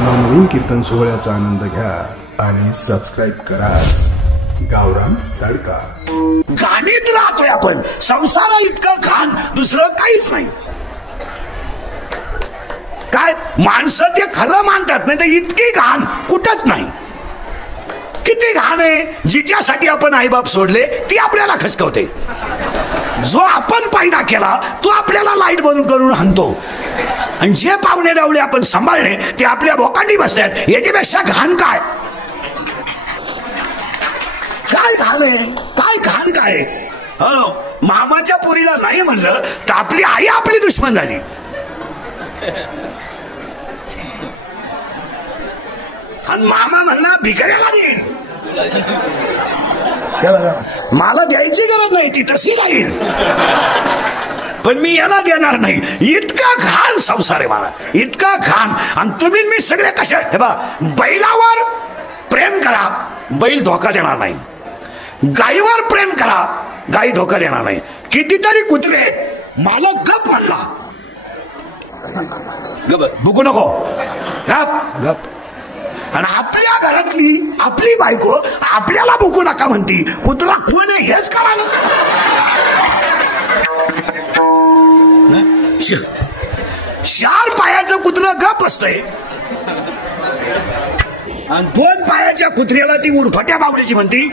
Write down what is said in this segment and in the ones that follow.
नवनवीन कीर्तन सोहळ्याचा आनंद घ्या आणि सबस्क्राईब करा गावरान तडका। घाणीत राहतोय आपण, संसारा इतकं घाण दुसरं काहीच नाही। काय माणसं ते खरं मानतात, नाही तर इतकी घाण कुठंच नाही। किती घाण आहे, जिच्यासाठी आपण आईबाप सोडले ती आपल्याला खचकवते। जो आपण पैदा केला तो आपल्याला लाईट बनून करून हाणतो, आणि जे पाहुणे रावळे आपण सांभाळले ते आपल्या बोकांडी बसतात। याच्यापेक्षा घाण काय? काय घाण आहे, काय घाण काय? हो, मामाच्या पोरीला नाही म्हणलं तर आपली आई आपली दुश्मन झाली। आणि मामा म्हणला भिकाऱ्याला देईन, मला द्यायची गरज नाही, ती तशी राहील, पण मी याला देणार नाही। इतका घाण संसार आहे मला, इतका घाण। आणि तुम्ही मी सगळे कसे, हे बा, बैलावर प्रेम करा, बैल धोका देणार नाही। गायीवर प्रेम करा, गाई धोका देणार नाही। कितीतरी कुत्रे मालक गप म्हणला, गप भुकू नको, गप गप। आणि आपल्या घरातली आपली बायको आपल्याला भुकू नका म्हणती, कुत्रा कोण आहे हेच कळालं। चार पायाचं कुत्र गप असतंय, आणि 2 पायाच्या कुत्र्याला ती उरफट्या बावडीची म्हणती,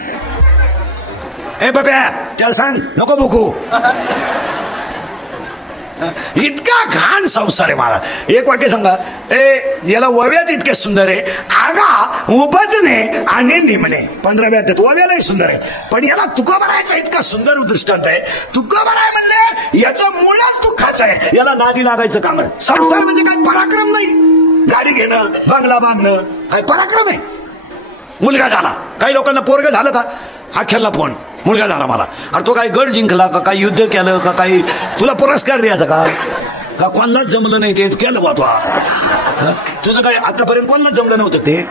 ए बाब्या त्याला सांग नको भुकू। इतका घाण संसार आहे मला। एक वाक्य सांगा, ए याला वव्यात इतके सुंदर आहे, आगा उपजणे आणि निमणे 15 व्यात वव्यालाही सुंदर आहे, पण याला तुका भरायचा इतका सुंदर दृष्टांत आहे। तुका भराय म्हणले याचं मूळच दुःखाचं आहे, याला नादी लागायचं काम आहे। संसार म्हणजे काय पराक्रम नाही, गाडी घेणं बंगला बांधणं काय पराक्रम आहे? मुलगा झाला, काही लोकांना पोरग झालं का अखेरला फोन, मुलगा झाला मला, अरे तो काय गड जिंकला का, काय युद्ध केलं का, काही तुला पुरस्कार द्यायचा का कोणालाच जमलं नाही ते केलं बा तू, तुझं काय आतापर्यंत कोणालाच जमलं नव्हतं ते,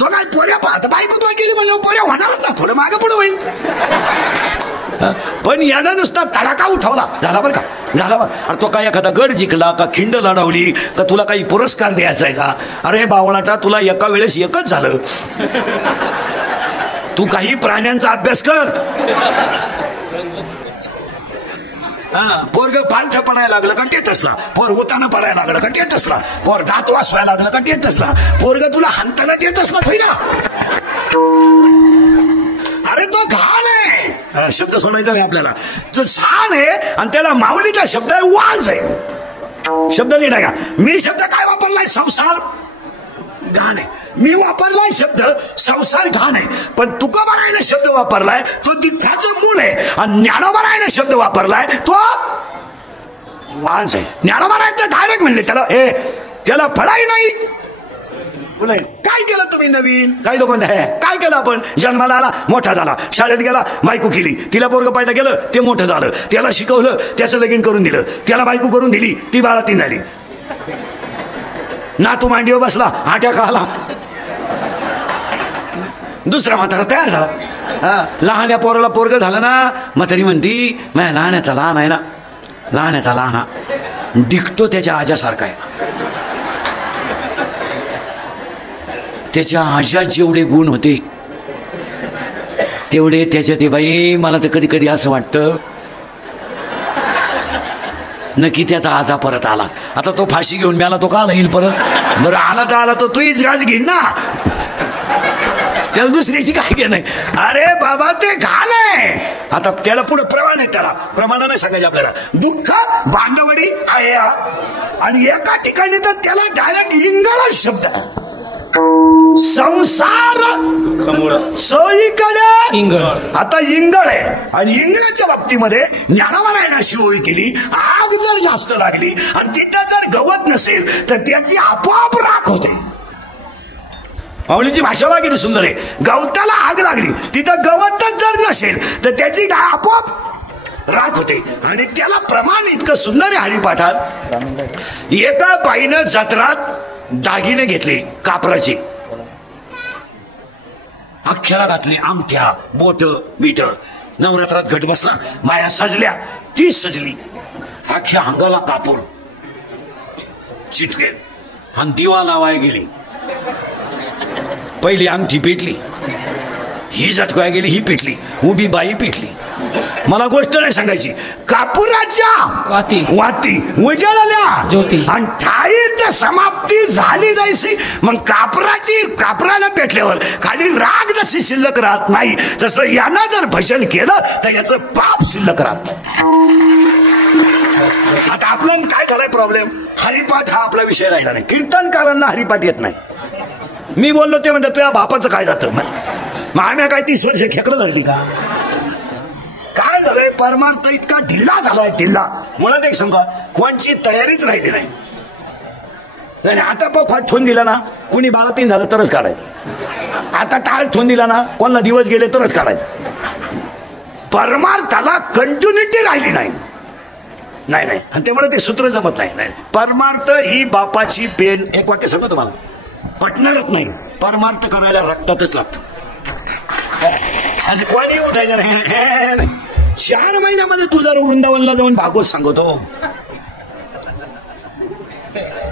तो काय पोऱ्या पाहत बायको तो केली म्हणलं पोऱ्या होणारच ना, थोडं मागं पुढं होईल। पण यानं नुसता तडाखा उठवला, झाला बरं का, झाला बरं। अरे तो काय एखादा गड जिंकला का, खिंड लढवली का, तुला काही पुरस्कार द्यायचा आहे का? अरे बावळाटा, तुला एका वेळेस एकच झालं। तू काही प्राण्यांचा अभ्यास कर। पोरग पालथ पडायला लागलं का टेटसला, पोर होताना पडायला लागलं का टेटसला, पोर दात वासवायला लागलं का टेटसला, पोरग तुला हाणताना टेटसला ठेवला। अरे तो घाण आहे, शब्द सोडायचा नाही आपल्याला, जो छान आहे आणि त्याला माऊलीचा शब्द आहे वाज आहे। शब्द नाही का, मी शब्द काय वापरलाय, संसार घाण आहे। मी वापरलाय शब्द संसार घाण आहे, पण तुकोबारायने शब्द वापरलाय तो दिठ्ठाचं मूळ आहे, आणि ज्ञानोबारायने शब्द वापरलाय तो वाज आहे। ज्ञानोबाराय तर डायरेक्ट म्हणले त्याला फळाही नाही। काय केलं तुम्ही नवीन? काही लोक काय केलं आपण, जन्माला आला मोठा झाला, शाळेत गेला बायको केली, तिला पोरग पैदा केलं ते मोठं झालं, त्याला शिकवलं त्याचं लगीन करून दिलं, त्याला बायको करून दिली ती बाळातीन झाली, नातू मांडीवर बसला हाट्या खाला, दुसरा म्हातारा तयार झाला। लहान्या पोराला पोरग झालं ना, म्हातारी म्हणती माझ्या लहाण्याचा लहान आहे ना, लहाण्याचा लहान दिखतो त्याच्या आजासारखा आहे, त्याच्या आजात जेवढे गुण होते तेवढे त्याच्यात ते। बाई मला तर कधी कधी असं वाटतं नक्की त्याचा आजा परत आला, आता तो फाशी घेऊन मिळाला तो का येईल परत? बरं आला तर आला, तो तूच गाज घेईन ना, त्याला दुसरीची काय घे नाही। अरे बाबा ते घाण आहे। आता त्याला पुढे प्रमाण आहे, त्याला प्रमाणाने नाही सांगायचं आपल्याला, दुःख भांडवडी आहे, आणि एका ठिकाणी तर त्याला डायरेक्ट इंगळ शब्द आहे, संसार सोयीकडे इंगळ। आता इंगळ आहे, आणि इंगळाच्या बाबतीमध्ये ज्ञानोबारायने अशी ओळी केली, आग जर जास्त लागली आणि तिथं जर गवत नसेल तर त्याची आपोआप राख होते। माऊलीची भाषा बघा किती सुंदर आहे, गवताला आग लागली तिथं गवतच जर नसेल तर त्याची आपोआप राख होते, आणि त्याला प्रमाण इतकं सुंदर आहे हरिपाठात। एका बाईनं जत्रात दागिने घेतले कापराचे, अख्ख्याला घातले, अंगठ्या बोट बीट, नवरात्रात घट बसला, माया सजल्या, ती सजली, अख्ख्या अंगाला कापूर, चिटकेल आणि दिवा लावाय गेली. पहिली अंगठी पेटली, ही झटकाय गेली, ही पेटली, उभी बाई पेटली. मला गोष्ट नाही सांगायची, कापुराच्या वाती उजळल्या ज्योती आणि थाळीची समाप्ती झाली जायची. मग कापरानं पेटल्यावर खाली राग जशी शिल्लक राहत नाही, तसं यानं जर भजन केलं तर याचं पाप शिल्लक राहत नाही. आता आपलं काय झालाय प्रॉब्लेम, हरिपाठ हा आपला विषय राहिला नाही. कीर्तनकारांना हरिपाठ येत नाही. मी बोललो ते म्हणतात तुझ्या बापाचं काय जातं. मग आम्ही काय 30 वर्ष खेकडं धरली का. काय झालंय, परमार्थ इतका ढिल्ला झालाय, ढिल्ला. मुळात एक सांगा, कोणची तयारीच राहिली नाही. आता पण ठेवून दिला ना, कुणी 12-3 झालं तरच काढायचं. आता टाळ ठेवून दिला ना, कोणाला दिवस गेले तरच काढायचं. परमार्थाला कंटिन्युटी राहिली नाही. नाही नाही, आणि त्यामुळे ते सूत्र जमत नाही. परमार्थ ही बापाची पेन. एक वाक्य सांगतो तुम्हाला, पटणारच नाही. परमार्थ करायला रक्तातच लागतं. असं कोणी उठायचं नाही. 4 महिन्यामध्ये तू जर वृंदावनला जाऊन भागवत सांगतो,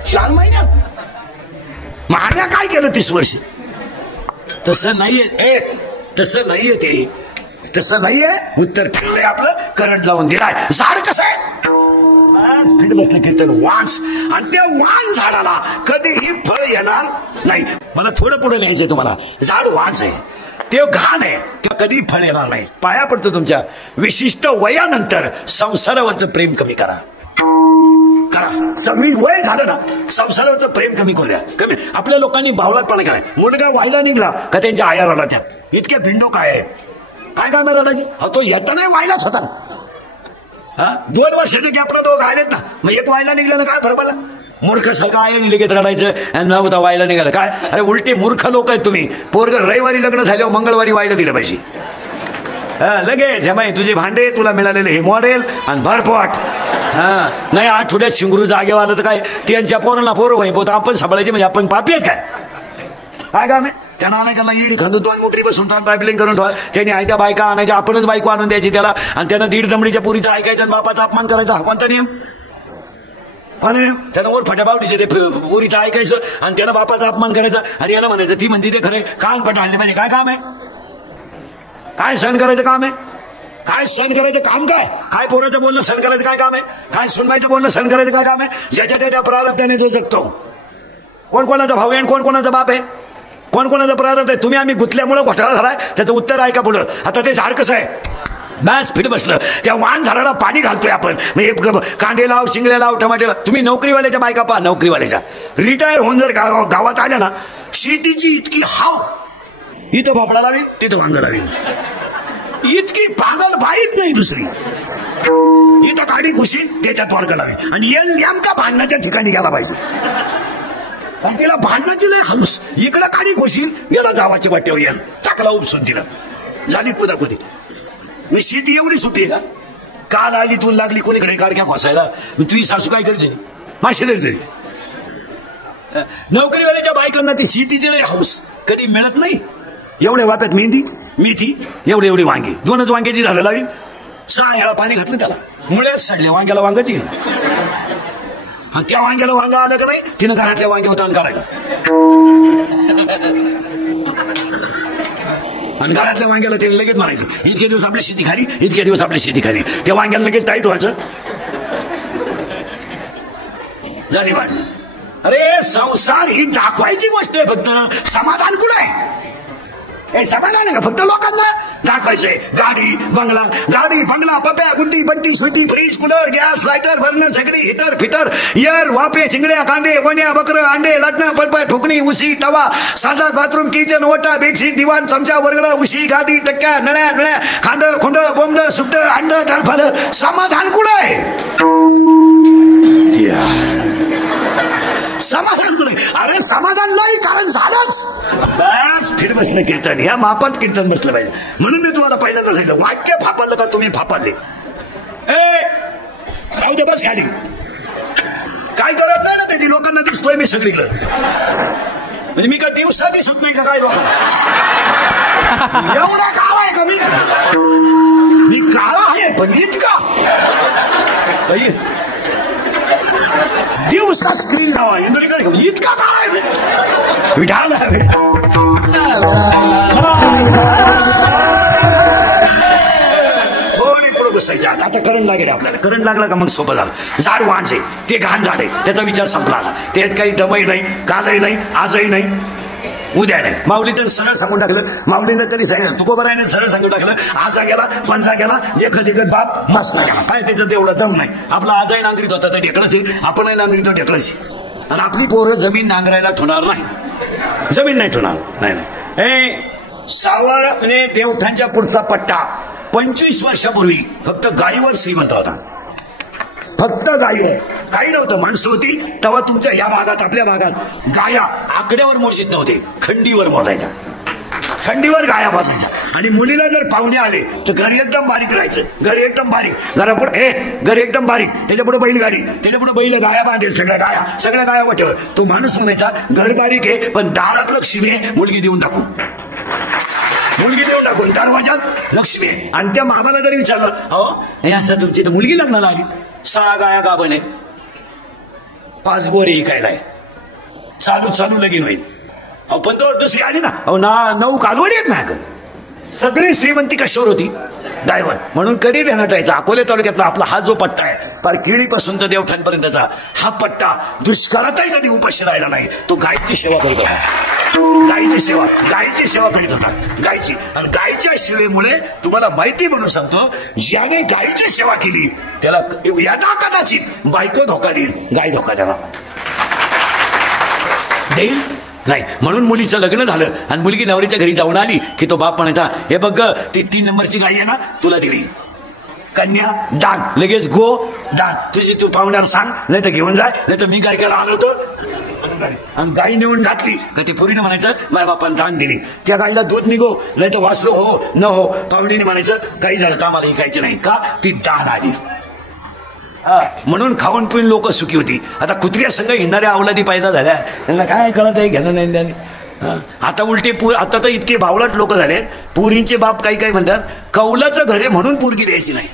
4 महिन्यात महाराज काय केलं 30 वर्ष. तसं नाहीये, तसं नाहीये ते, तसं नाहीये. उत्तर फिरलंय आपलं, करंट लावून दिलाय. झाड कसं आहे, बसलं कीर्तन वांस, आणि त्या वांस झाडाला कधीही फळ येणार नाही. मला थोडं पुढे लिहायचंय तुम्हाला. झाड वांस आहे, ते घाण आहे, ते कधी फळ येणार नाही. पाया पडतो तुमच्या. विशिष्ट वयानंतर संसारावरचं प्रेम कमी करा. सगळी वय झालं ना, संसारावरचं प्रेम कमी करूया. कमी. आपल्या लोकांनी बावळटपणा केलाय. मुलगा व्हायला निघला का त्यांच्या आया रडात्या. इतक्या भिंडो काय आहे, काय काम आहे रडायची. तो येता नाही व्हायलाच होता. 2 वर्षाचे गॅपला तो गायलेत ना, मग एक व्हायला निघलं ना, काय भरपाला. मूर्ख सारखं आहे लगेच रडायचं आणि नव्हता व्हायला निघालं. काय अरे उलटे मूर्ख लोक आहेत तुम्ही. पोरग रविवारी लग्न झाल्यावर मंगळवारी व्हायला दिलं पाहिजे. लगेच हे बाई तुझे भांडे, तुला मिळालेले हे मॉडेल आणि भरपोट. नाही आठवड्यात शिंगरू जागेवर आलं तर काय, त्यांच्या पोरांना पोरं होई पोत आपण सांभाळायचे म्हणजे आपण पापी आहेत काय काम आहे. त्यांना अनेकांना येईल खंदून 2 मोटरी बसून पाईपलाईन करून ठेवा. त्यांनी आयत्या बायका आणायच्या, आपणच बायको आणून द्यायची त्याला, आणि त्यानं 1.5 दमडीच्या पुरीचं ऐकायचं, बापाचा अपमान करायचा. हा कोणता नियम. त्यानं वर फटाबावडीचे ते पुरीचं ऐकायचं आणि त्यानं बापाचा अपमान करायचा, आणि यानं म्हणायचं ती म्हणते ते खरे. कान पट आणले म्हणजे काय काम आहे. काय सहन करायचं काम आहे. काय सहन करायचं काम काय. काय पोराचं बोलणं सहन करायचं काय काम आहे. काय सुनबाईचं बोलणं सहन करायचं काय काम आहे. ज्याच्या त्या प्रारब्धाने जो जगतो. कोण कोणाचा भाऊ आहे आणि कोण कोणाचा बाप आहे, कोण कोणाचा प्रारब्ध आहे. तुम्ही आम्ही गुंतल्यामुळे घोटाळा झालाय. त्याचं उत्तर ऐका पुढं. आता ते झाड कसं आहे, बस फिट बसलं. त्या वाण झाडाला पाणी घालतोय आपण. कांदे लाव, शिंगड्या लाव, टमाटे. तुम्ही नोकरीवाल्याच्या बायका पहा, नोकरीवाल्याच्या रिटायर होऊन जर गावात आल्या ना, शेतीची इतकी हाव, इथं भोपळा लावी, तिथं वांग लावी. इतकी पागल बाईच नाही दुसरी. इथं काडी खुशी, त्याच्यात वर्ग लावी. आणि नेमका भांडणाच्या ठिकाणी गेला पाहिजे. आणि तिला भांडणाची लय हौस. इकडं काडी खुशी, गेला जावाच्या वाट्यावर येईल, टाकला उपसून तिला, झाली कुदाकुदी. मी शेती एवढी सुटी आहे का. काल आली तू लागली कोणीकडे काडक्या खोसायला, तुझी सासू काय करते, माशी धरते. नोकरीवाल्याच्या बायकांना ती शेतीची लय हौस कधी मिळत नाही. एवढ्या वाप्यात मेथी एवढे वांगे, 2च वांग्याची झालं लावी. 6 वेळा पाणी घातलं त्याला, मुळेच सडले. वांग्याला वांगच येईल. आणि त्या वांग्याला वांगा आलं का नाही, तिनं घरातल्या वांगे होता आणि काढायचा. आणि घरातल्या वांग्याला त्याने लगेच म्हणायचं इतके दिवस आपली शेती खाली, इतके दिवस आपली शेती खाली. त्या वांग्याला लगेच टाईट व्हायचं. झाली वाट. अरे संसार ही दाखवायची गोष्ट आहे. फक्त समाधान कुठं आहे. हे समाधान आहे का फक्त लोकांना दाखवायचंय. गाडी बंगला Papya Guddi Bunty Sweety fridge cooler gas lighter भरणं सगळी हिटर फिटर एअर वापे चिंगड्या कांदे वन्या बकरं अंडे लटणं पलपा ठोकणी उशी तवा साधा बाथरूम किचन ओटा बेडशीट दिवाण चमचा वर्गळ उशी गादी टक्क्या नळ्या खांड खुंड बोंबड सुकट अंड टरफल. समाधान कुठं आहे. समाधान कुठे. अरे समाधान नाही, कारण झालंच. बस फिर बसलं कीर्तन. ह्या मापात कीर्तन बसलं पाहिजे. म्हणून मी तुम्हाला पहिल्यांदा सांगितलं, वाक्य फापडलं का तुम्ही फापडले. राहू दे बस खाली. काय करत नाही ना त्याची. लोकांना दिसतोय मी सगळीकडे. म्हणजे मी काय दिवसा दिसत नाही का काय लोकांना. एवढा काळा आहे का मी काळा आहे पण इतका. दिवसा स्क्रीन लावा इतका काळ आहे विठाला थोडी पुढे बसायची. आता करंट लागेल आपल्याला. करंट लागला का मग सोपं झालं. झाड वांच आहे, ते घाण झाड आहे, त्याचा विचार संपला आला. त्यात काही दमही नाही, कालही नाही, आजही नाही, उद्या नाही. माऊली तर सरळ सांगून टाकलं. माऊलीनं तरी तुकोबरायने सरळ सांगून टाकलं. आजा गेला, पंजा गेला, देखत देखत बाप मस्त गेला. काय त्याच्यात एवढा दम नाही. आपला आजही नांगरीत होता तर ढेकळच आहे, आपणही नांगरीत होतो ढेकळच. आणि आपली पोरं जमीन नांगरायला ठेवणार नाही, जमीन नाही ठेवणार. नाही नाही सावर म्हणजे देवठांच्या पुढचा पट्टा 25 वर्षापूर्वी फक्त गायीवर श्रीमंत होता. फक्त गायीवर, काही नव्हतं. माणसं होती तेव्हा तुमच्या या भागात, आपल्या भागात गाया आकड्यावर मोर्शीत नव्हते, खंडीवर मोजायच्या. खंडीवर गाया मोजायच्या. आणि मुलीला जर पाहुणे आले तर घरी एकदम बारीक राहायचं. घरी एकदम बारीक, घरापुढे घरी एकदम बारीक, त्याच्यापुढे बैलगाडी, त्याच्यापुढे बैल गाया बांधेल, सगळ्या गाया वाटेवर. तो माणूस म्हणायचा घर बारीक आहे पण दारात लक्ष्मी आहे, मुलगी देऊन टाकू, मुलगी देऊन टाकून दरवाजात लक्ष्मी आहे. आणि त्या मामाला जरी विचारलं, अहो हे असं तुमची तर मुलगी लग्नाला आली, 6 गाया गाभण आहे, 5 बोरे इकायला आहे, चालू लगीन होईल. अहो पण तो दुसरी आली ना, अहो 9 कालवडी आहेत ना. सगळी श्रीमंती कशावर होती? गायवर. म्हणून कधी ध्यानात राहायचा, अकोले तालुक्यातला आपला हा जो पट्टा आहे फार केळीपासून तर देवठाणपर्यंतचा हा पट्टा दुष्काळातही कधी उपाशी राहिला नाही. तो गायची सेवा करत होता. गायची सेवा करीत होता. गायची. आणि गायच्या सेवेमुळे तुम्हाला माहिती म्हणून सांगतो, ज्याने गायची सेवा केली त्याला यदा कदाचित बायको धोका देईल, गाय धोका देईल नाही. म्हणून मुलीचं लग्न झालं आणि मुलगी नवरीच्या घरी जाऊन आली की तो बाप म्हणायचा, हे बघ ती 3 नंबरची गाय आहे ना, तुला दिली. कन्या दान, लगेच गो दान, तुझी तू पाहुण्यावर सांग, नाही तर घेऊन जाय, नाही तर मी गायकाला आलो होतो. आणि गाय नेऊन घातली तर ते पोरीनं म्हणायचं माझ्या बापानं दान दिली. त्या गायला दूध निघो, नाही तर वाचलो हो न हो. पाहुणीने म्हणायचं काही झालं तर आम्हाला ऐकायचं नाही का, ती दान आली. म्हणून खाऊन पिऊन लोक सुखी होती. आता कुत्र्या संघ हिंडणाऱ्या अवलादी पैदा झाल्या, त्यांना काय कळत आहे घेणं नाही. आता उलटे आता तर इतके भावलाट लोक झाले. पुरींचे बाप काही म्हणतात कौलाचं घर आहे म्हणून पोरगी द्यायची नाही.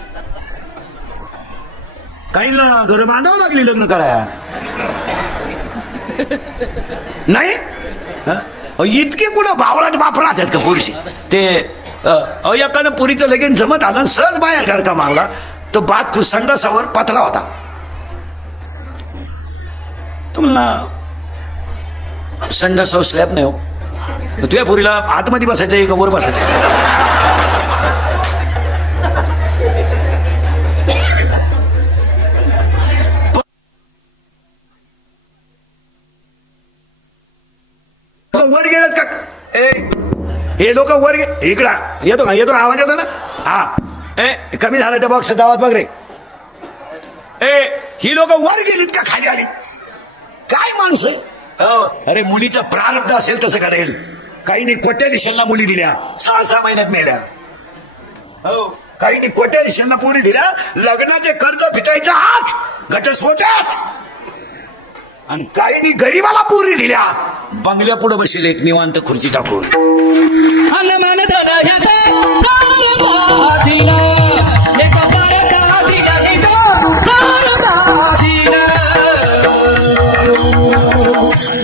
काही ना घर बांधावं लागली लग्न कराया नाही. इतके कुठं भावलाट बाप राहतात का पोरीशी? ते एकानं पुरीचं लगेच जमत आलं, सहज बाहेर घर का मागला, तो बात संडासावर पतला होता. तुम्हाला संडासावर स्लॅब नाही हो, तुझ्या पोरीला आतमध्ये बसायचं का वर बसायचं? वर गेलेत का हे लोक? वर इकडा येतो आवाज येतो ना. हा कमी झालं त्या बॉक्स आवाज बघ रे. ही लोक वर गेलीत का खाली आली? काय माणसं. अरे मुलीचं प्रारब्ध असेल तसं घडेल. काही नाही कोट्याधीशांना मुली दिल्या, 6 महिन्यात मेल्या. हो काही नाही कोट्याधीशांना पोरी दिल्या, लग्नाचे कर्ज फिटायच्या आज घटस्फोटात. आणि काही नाही गरीबाला पोरी दिल्या, बंगल्या पुढे बसेल एक निवांत खुर्ची टाकून.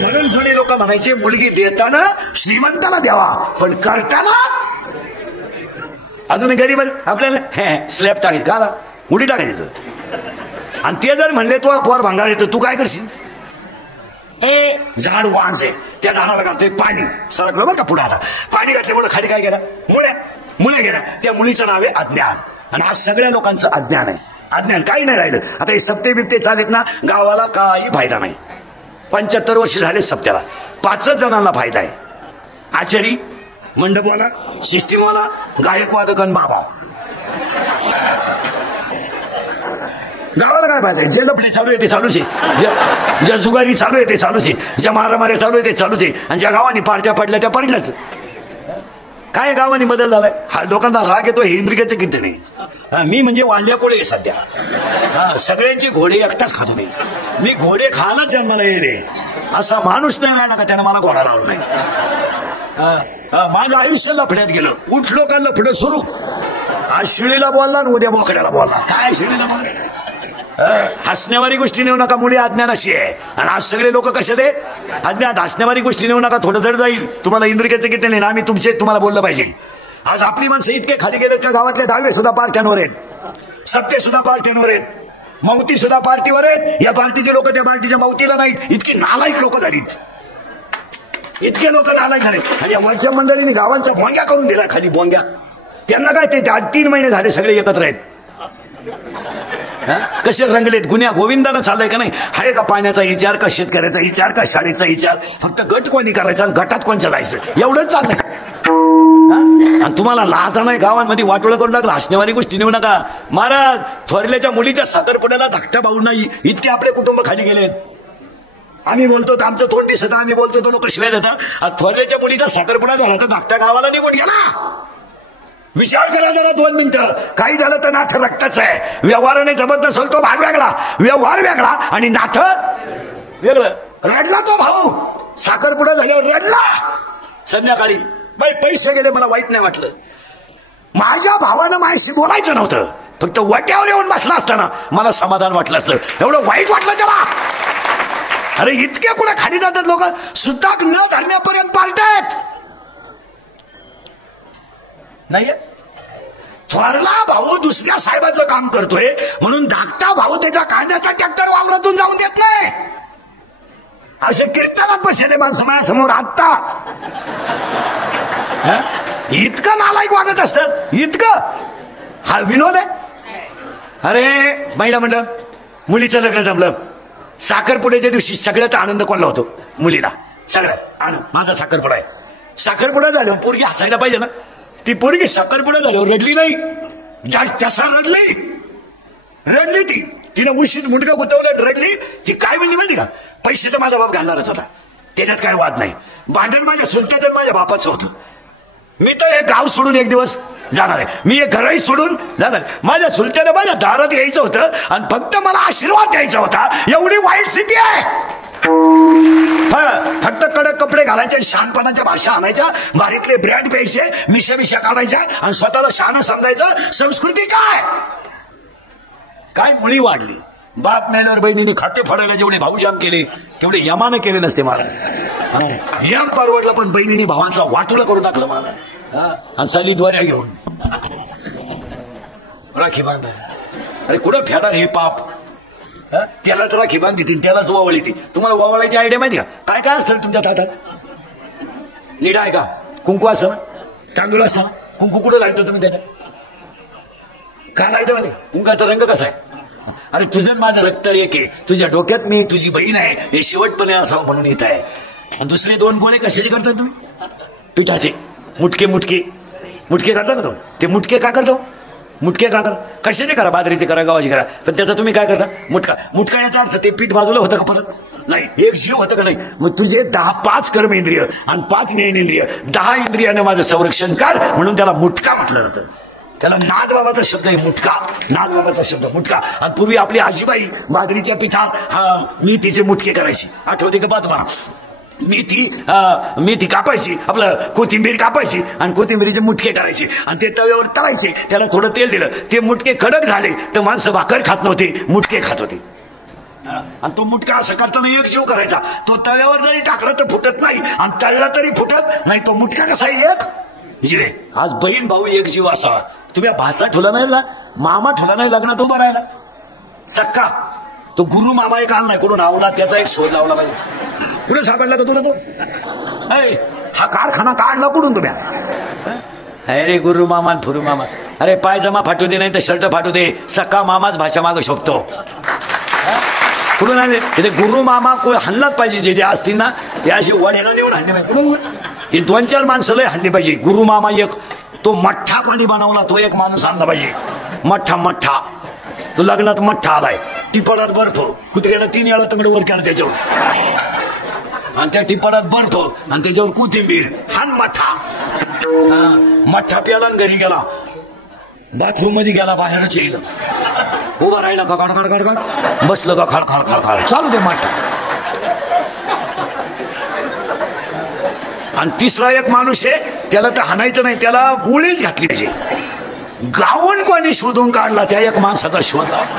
म्हणून जुने लोक म्हणायचे मुलगी देताना श्रीमंताला द्यावा पण करताना अजून गरीब आपल्याला स्लॅब टाकायचं का, उडी टाकायचं. आणि ते जर म्हणले तू पोर भंगार येतो, तू काय करशील? झाड वांज आहे, त्या झाडाला घालतोय पाणी, सरकलं बरं का पुढे. आता पाणी घातल्यामुळे खाली काय गेला? मुळे गेला. त्या मुलीचं नाव आहे अज्ञान. आणि आज सगळ्या लोकांचं अज्ञान आहे. अज्ञान काही नाही राहिलं. आता हे सप्ते बिप्ते चालेत ना, गावाला काही फायदा नाही. 75 वर्ष झाले सप्त्याला, 5 जणांना फायदा आहे. आचारी, मंडपवाला, सिस्टीमवाला, गायक वादक आणि बाबा. गावाला काय पाहिजे? जे लपडे चालू आहे ते चालूच आहे, ज्या जुगारी चालू आहे ते चालूच आहे, ज्या मारामाऱ्या चालू आहे ते चालूच आहे. आणि ज्या गावांनी पार्ट्या पडल्या त्या पडल्याच. काय गावांनी बदल झालाय? हा लोकांना राग येतो, हे इंद्रियाचं किती नाही. मी म्हणजे वांड्या कोळे सध्या. सगळ्यांची घोडे एकटाच खातो मी घोडे खायलाच जन्माला ये रे. असा माणूस नाही राहिला का त्यानं मला घोडा लावला नाही. माझं आयुष्य लफड्यात गेलं. उठलो का लफडं सुरू. आज शिळीला बोलला, उद्या बोकड्याला बोलला. काय शिळीला बोलला? हसण्यावारी गोष्टी नेऊ नका, मुली अज्ञानाशी आहे. आणि आज सगळे लोक कसे ते अज्ञात. हसण्यावारी गोष्टी नेऊ नका, थोडं जड जाईल तुम्हाला. इंद्रिकेचं किती नाही ना, आम्ही तुम्हाला बोललं पाहिजे. आज आपली माणसं इतके खाली गेलेत का गावातले 10वे सुद्धा पार्ट्यांवर आहेत, 7 सुद्धा पार्ट्यांवर आहेत, मौती सुद्धा पार्टीवर आहेत. या पार्टीचे लोक त्या पार्टीच्या मौतीला नाहीत. इतकी नालायक लोक झालीत, इतके लोक नालायक झाले. आणि या वरच्या मंडळीने गावांचा बोंग्या करून दिला, खाली बोंग्या. त्यांना काय ते 3 महिने झाले सगळे एकत्र आहेत. कसे रंगलेत, गुन्ह्या गोविंदानं चाललंय का नाही. आहे का पाण्याचा विचार, का शेतकऱ्याचा विचार, का शाळेचा विचार. फक्त गट कोणी करायचा आणि गटात कोणच्या जायचं एवढंच चाललंय. आणि तुम्हाला लाजा नाही, गावांमध्ये वाटोळं करून लागलं. हसण्यावारी गोष्टी नेऊ नका. महाराज थोरल्याच्या मुलीच्या साखरपुड्याला धाकटा भाऊ नाही, इतके आपले कुटुंब खाली गेलेत. आम्ही बोलतो तर आमचं तोंड दिसत, आम्ही बोलतो तो लोक शिवाय देतात. थोरल्याच्या मुलीचा साखरपुडा झाला तर धाकट्या गावाला निघून गेला. विचार करा जरा 2 मिनिटं. काही झालं तर नाथ रक्ताचं आहे. व्यवहाराने जमत नसेल तो भाग वेगळा, व्यवहार वेगळा आणि नाथ वेगळं. रडला तो भाऊ, साखरपुडा झाल्यावर रडला. संध्याकाळी बाई पैसे गेले, मला वाईट नाही वाटलं. माझ्या भावानं माझ्याशी बोलायचं नव्हतं, फक्त वट्यावर येऊन बसला असताना मला समाधान वाटलं असतं. एवढं वाईट वाटलं त्याला. अरे इतके कुठे खाली जातात लोक, सुद्धा न धरण्यापर्यंत पालटायत नाही. थोरला भाऊ दुसऱ्या साहेबाचं काम करतोय म्हणून धाकटा भाऊ त्याच्या कांद्याचा ट्रॅक्टर वावरातून जाऊन देत नाही. असे कीर्तनात बसले माणसं माझ्यासमोर आत्ता. इतकं नालायक वागत असतात, इतकं. हा विनोद आहे. अरे महिला मंडळ, मुलीचं लग्न जमलं. साखरपुड्याच्या दिवशी सगळ्यात आनंद कोणला होतो? मुलीला. सगळ्यात आनंद, माझा साखरपुडा आहे. साखरपुडा झाल्यावर पोरगी हसायला पाहिजे ना. ती पोरगी साखरपुडा झाल्यावर रडली नाही, त्यासा रडली ती. तिने उशीत मुंडका गुतवलं, रडली. ती काय म्हणली माहिती का? पैसे तर माझा बाप घालणारच होता, त्याच्यात काय वाद नाही. भांडण माझ्या चुलत्यात माझ्या बापाचं होतं. मी तर हे गाव सोडून एक दिवस जाणार आहे, मी हे घरही सोडून जाणार. माझ्या चुलत्याने माझ्या दारात यायचं होतं आणि फक्त मला आशीर्वाद द्यायचा होता. एवढी वाईट स्थिती आहे. फक्त कडक कपडे घालायचे, शहाणपणाच्या भाषा आणायच्या, बारीतले ब्रँड प्यायचे, मिशा काढायच्या आणि स्वतःला शहाणं समजायचं. संस्कृती काय मुळी वाढली. बाप मेल्यावर बहिणीने खाते फाडायला जेवढे भाऊजाम केले तेवढे यमानं केले नसते मला. यम परवडलं, पण बहिणीने भावांचा वाटोळं करून टाकलं मला. आणि साली द्वाऱ्या घेऊन राखी बांधा. अरे कुठं फेडणार हे पाप? त्याला तर राखी बांधतील, त्यालाच वावळ येते. तुम्हाला वावळायची आयडिया माहिती का? काय काय असतं तुमच्या ताटात? लीड आहे का? कुंकू असं ना, तांदूळ असं ना. कुंकू कुठं लागतं तुम्ही त्याच्यात? काय लागतं माहिती? कुंकाचा रंग कसा आहे? अरे तुझं माझं रक्त एक आहे. तुझ्या डोक्यात मी तुझी बहीण आहे हे शेवटपणे असावं म्हणून येत आहे. आणि दुसरे 2 गोळे कशाचे करता तुम्ही? पिठाचे. मुटके करता ना तो. ते मुटके का करतो? मुटके का करा? कशाचे करा, बाजरीचे करा, गव्हाचे करा, पण त्याचा तुम्ही काय करता? मुटका याचा अर्थ ते पीठ बाजूला होतं का परत? नाही. एक जीव होतं का नाही? मग तुझे 5 कर्मेंद्रिय आणि 5 ज्ञानेंद्रिय, 10 इंद्रियानं माझं संरक्षण कर म्हणून त्याला मुटका म्हटलं जातं. त्याला नादबाबाचा शब्द आहे मुटका. नादबाबाचा शब्द मुटका. आणि पूर्वी आपली आजीबाई बाजरीच्या पिठात मेथीचे मुटके करायची. आठवते का? पाहतो मला. मेथी कापायची, आपलं कोथिंबीर कापायची आणि कोथिंबीरीचे मुटके करायचे आणि ते तव्यावर तळायचे. त्याला थोडं तेल दिलं, ते मुटके कडक झाले तर माणसं भाकर खात नव्हते, मुटके खात होते. आणि तो मुटका असं करताना एक जीव करायचा. तो तव्यावर जरी टाकला तर फुटत नाही आणि तळला तरी फुटत नाही. तो मुटका कसा आहे? एक जिरे. आज बहीण भाऊ एक जीव असावा. तुम्ही भाचा ठेवला नाही ना, मामा ठेवला नाही लग्नात उभा राहिला सक्का. तो गुरु मामा एक आणलाय कुठून आवला, त्याचा एक शोध लावला पाहिजे. कुठे सापडला का तुला तो? हा कारखाना काढला कुठून तुम्ही? अरे गुरु मामा फुरू मामा. अरे पायजमा फाटू दे, नाही तर शर्ट फाटू दे, सक्का मामाच भाषा मागू शकतो. कुठून आले? ते गुरु मामा कोण हल्लाच पाहिजे. जे असतील ना ते अशी वड्याला नेऊन हल्ले पाहिजे. हे 2-4 माणसं लय हल्ले पाहिजे. गुरु मामा एक. तो मठ्ठा कोणी बनवला तो एक माणूस आणला पाहिजे. मठ्ठा तो लग्नात मठ्ठा आलाय. टिपाडात बर्फ, कुत्र्याला 3 वेळा तंगड वर केला त्याच्यावर आणि त्या टिपाडात बर्फ आणि त्याच्यावर कोथिंबीर. हान मठ्ठा प्याला आणि घरी गेला. बाथरूम मध्ये गेला, बाहेरच येईल. उभा राहिला का खडखड, बसलं का खडखड, चालू दे मठ्ठा. आणि 3रा एक माणूस आहे, त्याला तर हाणायचं नाही, त्याला गोळीच घातली पाहिजे. गाऊन कोणी शोधून काढला त्या एक माणसाचा शोध लावला.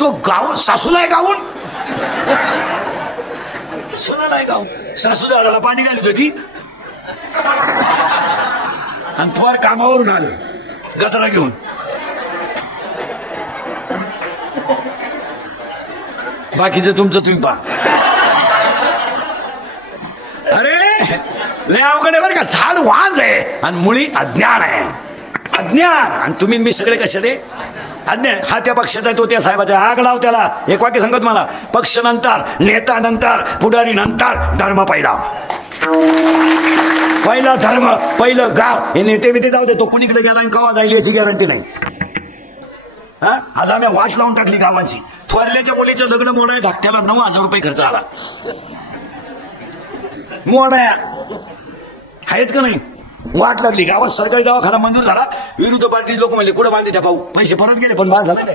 तो गाऊन सासूला आहे गाऊन, सुनाला आहे गाऊन. सासू झाडाला पाणी घालत होती आणि थोर कामावरून आले गजरा घेऊन. बाकीचं तुमचं तुम्ही पहा. अरे लय अवघड आहे बरं का. झाड वाज आहे आणि मुळी अज्ञान आहे. अज्ञान. आणि तुम्ही मी सगळे कसे ते अज्ञान. हा त्या पक्षात आहे, तो त्या साहेबाचा. आग लाव त्याला. एक वाक्य सांगत मला. पक्ष नंतर, नेता नंतर, पुढारी नंतर, धर्म पहिला. पहिला धर्म, पहिलं गाव. हे नेते बिते जाऊ दे, तो कुणीकडे गेला आणि कवा जाईल याची गॅरंटी नाही. हा आज आम्ही वाट लावून टाकली गावाची. थोरल्याच्या मुलीचं लग्न मोडाय धाकट्याला 9,000 रुपये खर्च आला. मोडाया आहेत का नाही. वाट लागली गावात. सरकारी दवाखाना मंजूर झाला. विरुद्ध पार्टी लोक म्हणले कुठं बांधते भाऊ. पैसे परत गेले पण बांध झाला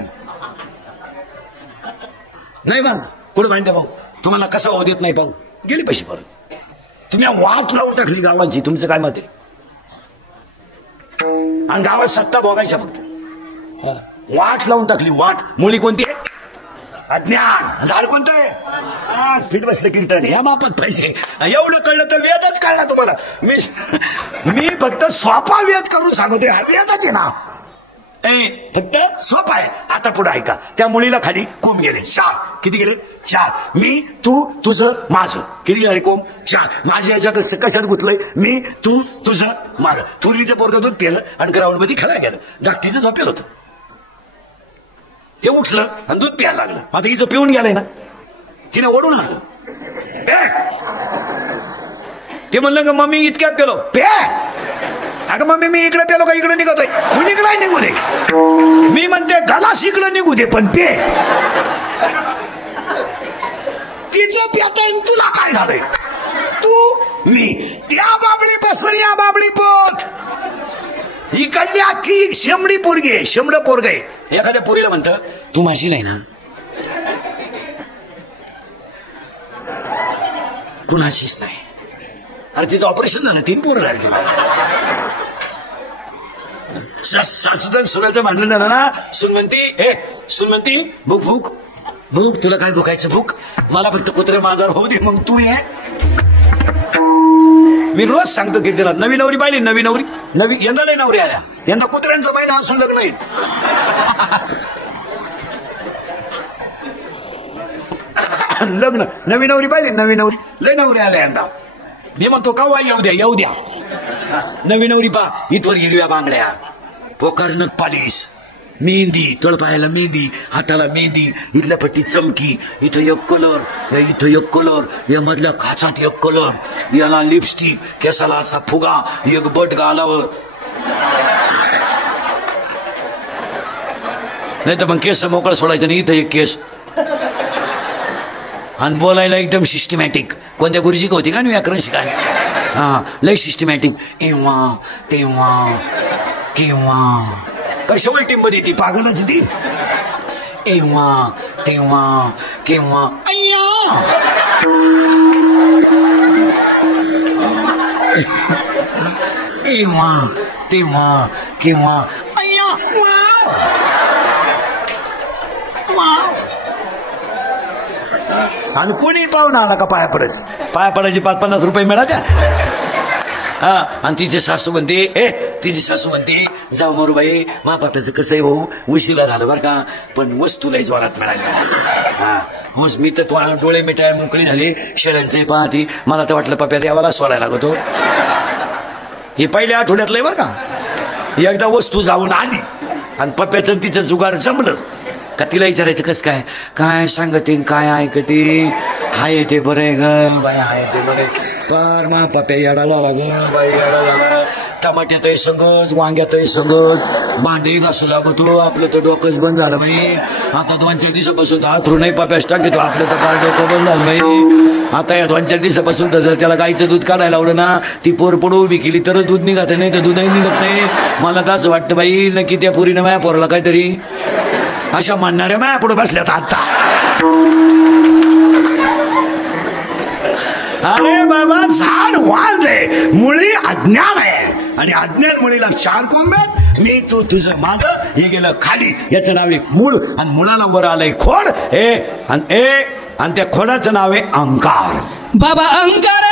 नाही बांध. कुठं बांधते भाऊ. तुम्हाला कसा होऊ देत नाही भाऊ. गेले पैसे परत. तुम्ही वाट लावून टाकली गावांची. तुमचं काय मत आहे. आणि गावात सत्ता भोगायच्या फक्त. वाट लावून टाकली. वाट. मुळी कोणती आहे. अज्ञान. झाड कोणतं आहे. फिट बसलं कीर्तन. या मापात पैसे. एवढं कळलं तर वेदच कळला तुम्हाला. मी फक्त सोपा वेद करून सांगतोय. हा वेदच आहे ना. फक्त सोपा आहे. आता पुढे ऐका. त्या मुलीला खाली कोंब गेले 4. किती गेले 4. मी तू तुझं माझं. किती झाले कोंब 4. माझ्या याच्या कशात गुतलंय. मी तू तुझं माझं. थुरीचं पोरगं दूध पिलं आणि ग्राउंड मध्ये खेळायला गेलं. धाकटीचं झोपेल होतं. ते उठलं आणि दूध प्यायला लागलं. आता हिचं पिऊन गेलंय ना. तिने ओढून आणलं. ते म्हणलं का मम्मी इतक्यात पेलो. पे अगं मम्मी मी इकडे पेलो का इकडे निघतोय. कुणीकडे निघू दे. मी म्हणते गलास इकडे निघू दे पण पे. तिचं प्यातोय तुला काय झालंय. तू मी त्या बाबळी पासून या बाबळी पोट. इकडली अख्खी शेमडी पोरगी आहे. शेमड पोरग आहे. एखाद्या पोरीला म्हणतं तू माझी नाही ना. कुणाशीच नाही. अरे तिचं ऑपरेशन झालं. 3 पोरं झाली तुला. सासूचं सुनाचं भांडण झालं ना. सुनवंती भूक भूक भूक. तुला काय भुकायचं भूक. मला फक्त कुत्रे मांजर होऊ दे मग तू ये. मी रोज सांगतो कीर्तनात. नवी नवरी पाहिली. नवी नवरी नवी. यंदा नाही नवरी आल्या. यंदा कुत्र्यांचा महिना असून लग्न येईल. लग्न नवी नवरी पाहिजे. नवी नवरी लय नवरी आल्या यंदा. मी म्हणतो का येऊ द्या येऊ द्या. नवी नवरी पा. इथवर हिरव्या बांगड्या, पोकर पालिश, मेहंदी, तळपायाला मेहंदी, हाताला मेहंदी, इथल्या पट्टी चमकी, इथं एक कलर, इथं एक कलर, या मधल्या खाचात एक कलर, याला लिपस्टिक, केसाला असा फुगा, एक बट गालावर. नाही तर मग केस मोकळं सोडायचं नाही. इथं एक केस. आणि बोलायला एकदम सिस्टमॅटिक. कोणत्या गुरुजी होती का व्याकरण शिकाय. हा लय सिस्टमॅटिक. एव्हा तेव्हा केव्हा. कशा उलटी मध्ये ती पागलच ती. एव्हा तेव्हा केव्हा. अय्या एव्हा तेव्हा केव्हा. अय्या आणि कोणी पाहुणा आला का पाया पडायचं. पाया पडायची 5-50 रुपये मिळाल्या. हा आणि तिचे सासू म्हणते जाऊ मारूबाई मा पाप्याचं कसं आहे भाऊ. उशिरा झालं बरं का पण वस्तू लई जोरात मिळाली. हा मी तर डोळे मिटाय मोकळी झाली. शेळ्यांचे पाहती. मला तर वाटलं पप्या देवाला सोडायला लागतो. हे पहिल्या आठवड्यातलं आहे बरं का. एकदा वस्तू जाऊन आली आणि पप्याचं तिचं जुगार जमलं का तिला विचारायचं कसं काय काय सांगते काय ऐकते. हाय ते बरं आहे ग बाई. हाय ते बरं. पार मा पप्या येडाला ग बाई. येडाला. टमाट्यातही सगळं, वांग्यातही सगळं, भांडी घासू लागतो. आपलं तर डोकंच बंद झालं बाई. आता 2-4 दिवसापासून हातरू नाही पाप्यास टाकतो. आपलं तर पार डोकं बंद झालं बाई. आता या 2-4 दिवसापासून तर जर त्याला गाईचं दूध काढायला लावलं ना ती पोर पडू उभी केली तरच दूध निघत नाही तर दूधही निघत नाही. मला तर असं वाटतं बाई नक्की त्या पोरीनं माया पोराला काहीतरी अशा म्हणणाऱ्या माया पुढे बसल्यात आता. अरे बाबा झाड वाज आहे. मुळी अज्ञान आहे. आणि अज्ञान मुलीला 4 कोंब्यात, मी तू तुझं माझं, हे गेलं खाली. याचं नाव आहे मूळ आणि मुळाला वर आलंय खोड. आणि त्या खोडाचं नाव आहे अहंकार. बाबा अहंकाराने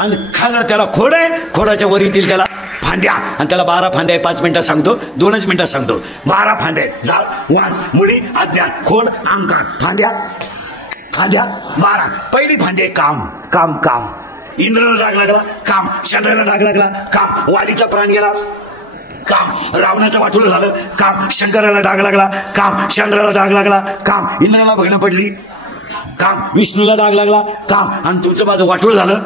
आणि खाली त्याला खोड आहे, खोडाच्या वर येतील त्याला फांद्या, आणि त्याला 12 फांद्या आहे. 5 मिनिटात सांगतो, 2च मिनिटात सांगतो. 12 फांद्या, झाड, वाज, मुळी, अज्ञान, खोड, अहंकार, फांद्या 12. पहिली फांदी आहे काम. काम काम. इंद्राला डाग लागला, काम. चंद्राला डाग लागला, काम. वालीचा प्राण गेला, काम. रावणाचं वाटूळ झालं, काम. शंकराला डाग लागला, काम. चंद्राला डाग लागला, काम. इंद्राला बघणं पडली, काम. विष्णूला डाग लागला, काम. आणि तुमचं माझं वाटूळ झालं,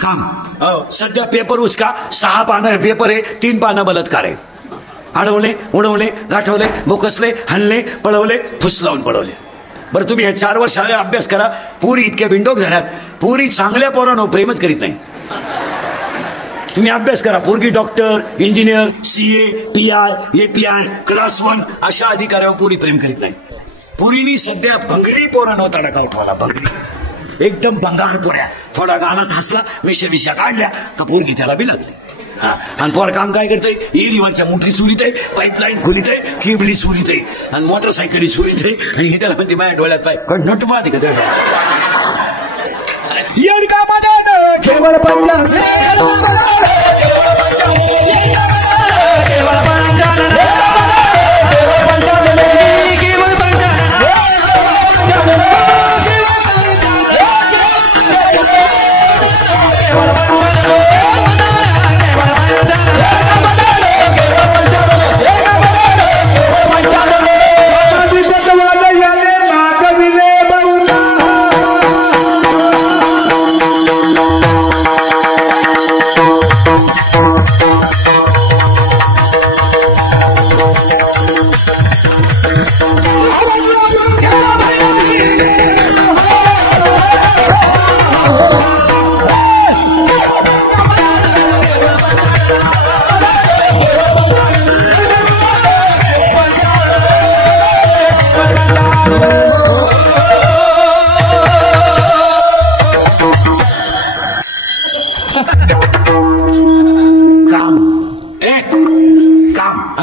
काम. सध्या पेपर उचका, 6 पानं पेपर आहे, 3 पानं बलात्कार आहे. अडवले, उडवले, गाठवले, बोकसले, हल्ले, पळवले, फुसलावून पळवले. बरं तुम्ही हे 4 वर्ष अभ्यास करा. पुरी इतक्या बिंडोक झाल्यात, पुरी चांगल्या पोरांनो प्रेमच करीत नाही. तुम्ही अभ्यास करा. पोरगी doctor, engineer, CA, PI, API, class 1 अशा अधिकाऱ्यावर पुरी प्रेम करीत नाही. पुरीनी सध्या भंगरी पोरांनो तडका उठवला. भंगरी एकदम भंगार पोऱ्या. थोडा गालात हसला, मिशा काढल्या का पोरगी त्याला बी लागली. आणि पोर काम काय करतंय, इरिवांच्या मोटरी चुरीत आहे, पाईपलाईन खोलीत आहे, केबली चुरीत आहे, आणि मोटरसायकली चुरीत आहे. आणि हे त्याला म्हणते माझ्या डोळ्यात पाय नट माती का केवळ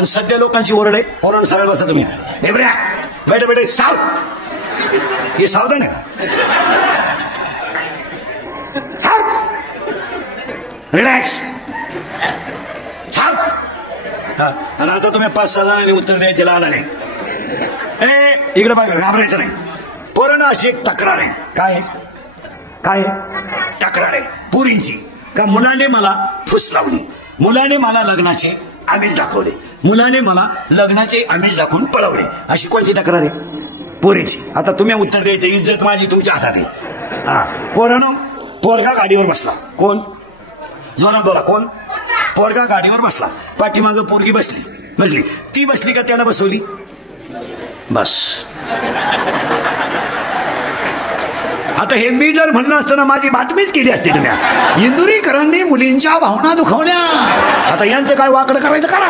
सध्या लोकांची ओरड आहे. ओरड सरळ बसा तुम्ही. एवढ्या बैठे बैठे साव हे सावधान आहे का? रिलॅक्स. आणि आता तुम्ही 5-6 जणांनी उत्तर द्यायचे लहानाने. इकडे बघा, घाबरायचं नाही. पोरांना अशी एक तक्रार आहे. काय काय तक्रार आहे पुरींची का मुलाने मला फुस लावली, मुलाने मला लग्नाचे आमिष दाखवले, मुलाने मला लग्नाचे आमिष दाखवून पळवले. अशी कोणती तक्रार आहे पोरीची? आता तुम्ही उत्तर द्यायचं. इज्जत माझी तुमच्या हातात आहे. पोरानो, पोरगा गाडीवर बसला. कोण? जोरात बोला. कोण? पोरगा गाडीवर बसला, पाठीमागं पोरगी बसली. ती बसली का त्याला बसवली? बस. आता हे मी जर म्हणलं असतं ना, माझी बातमीच केली असती तुम्ही. इंदुरीकरांनी मुलींच्या भावना दुखवल्या. आता यांचं काय वाकडं करायचं करा.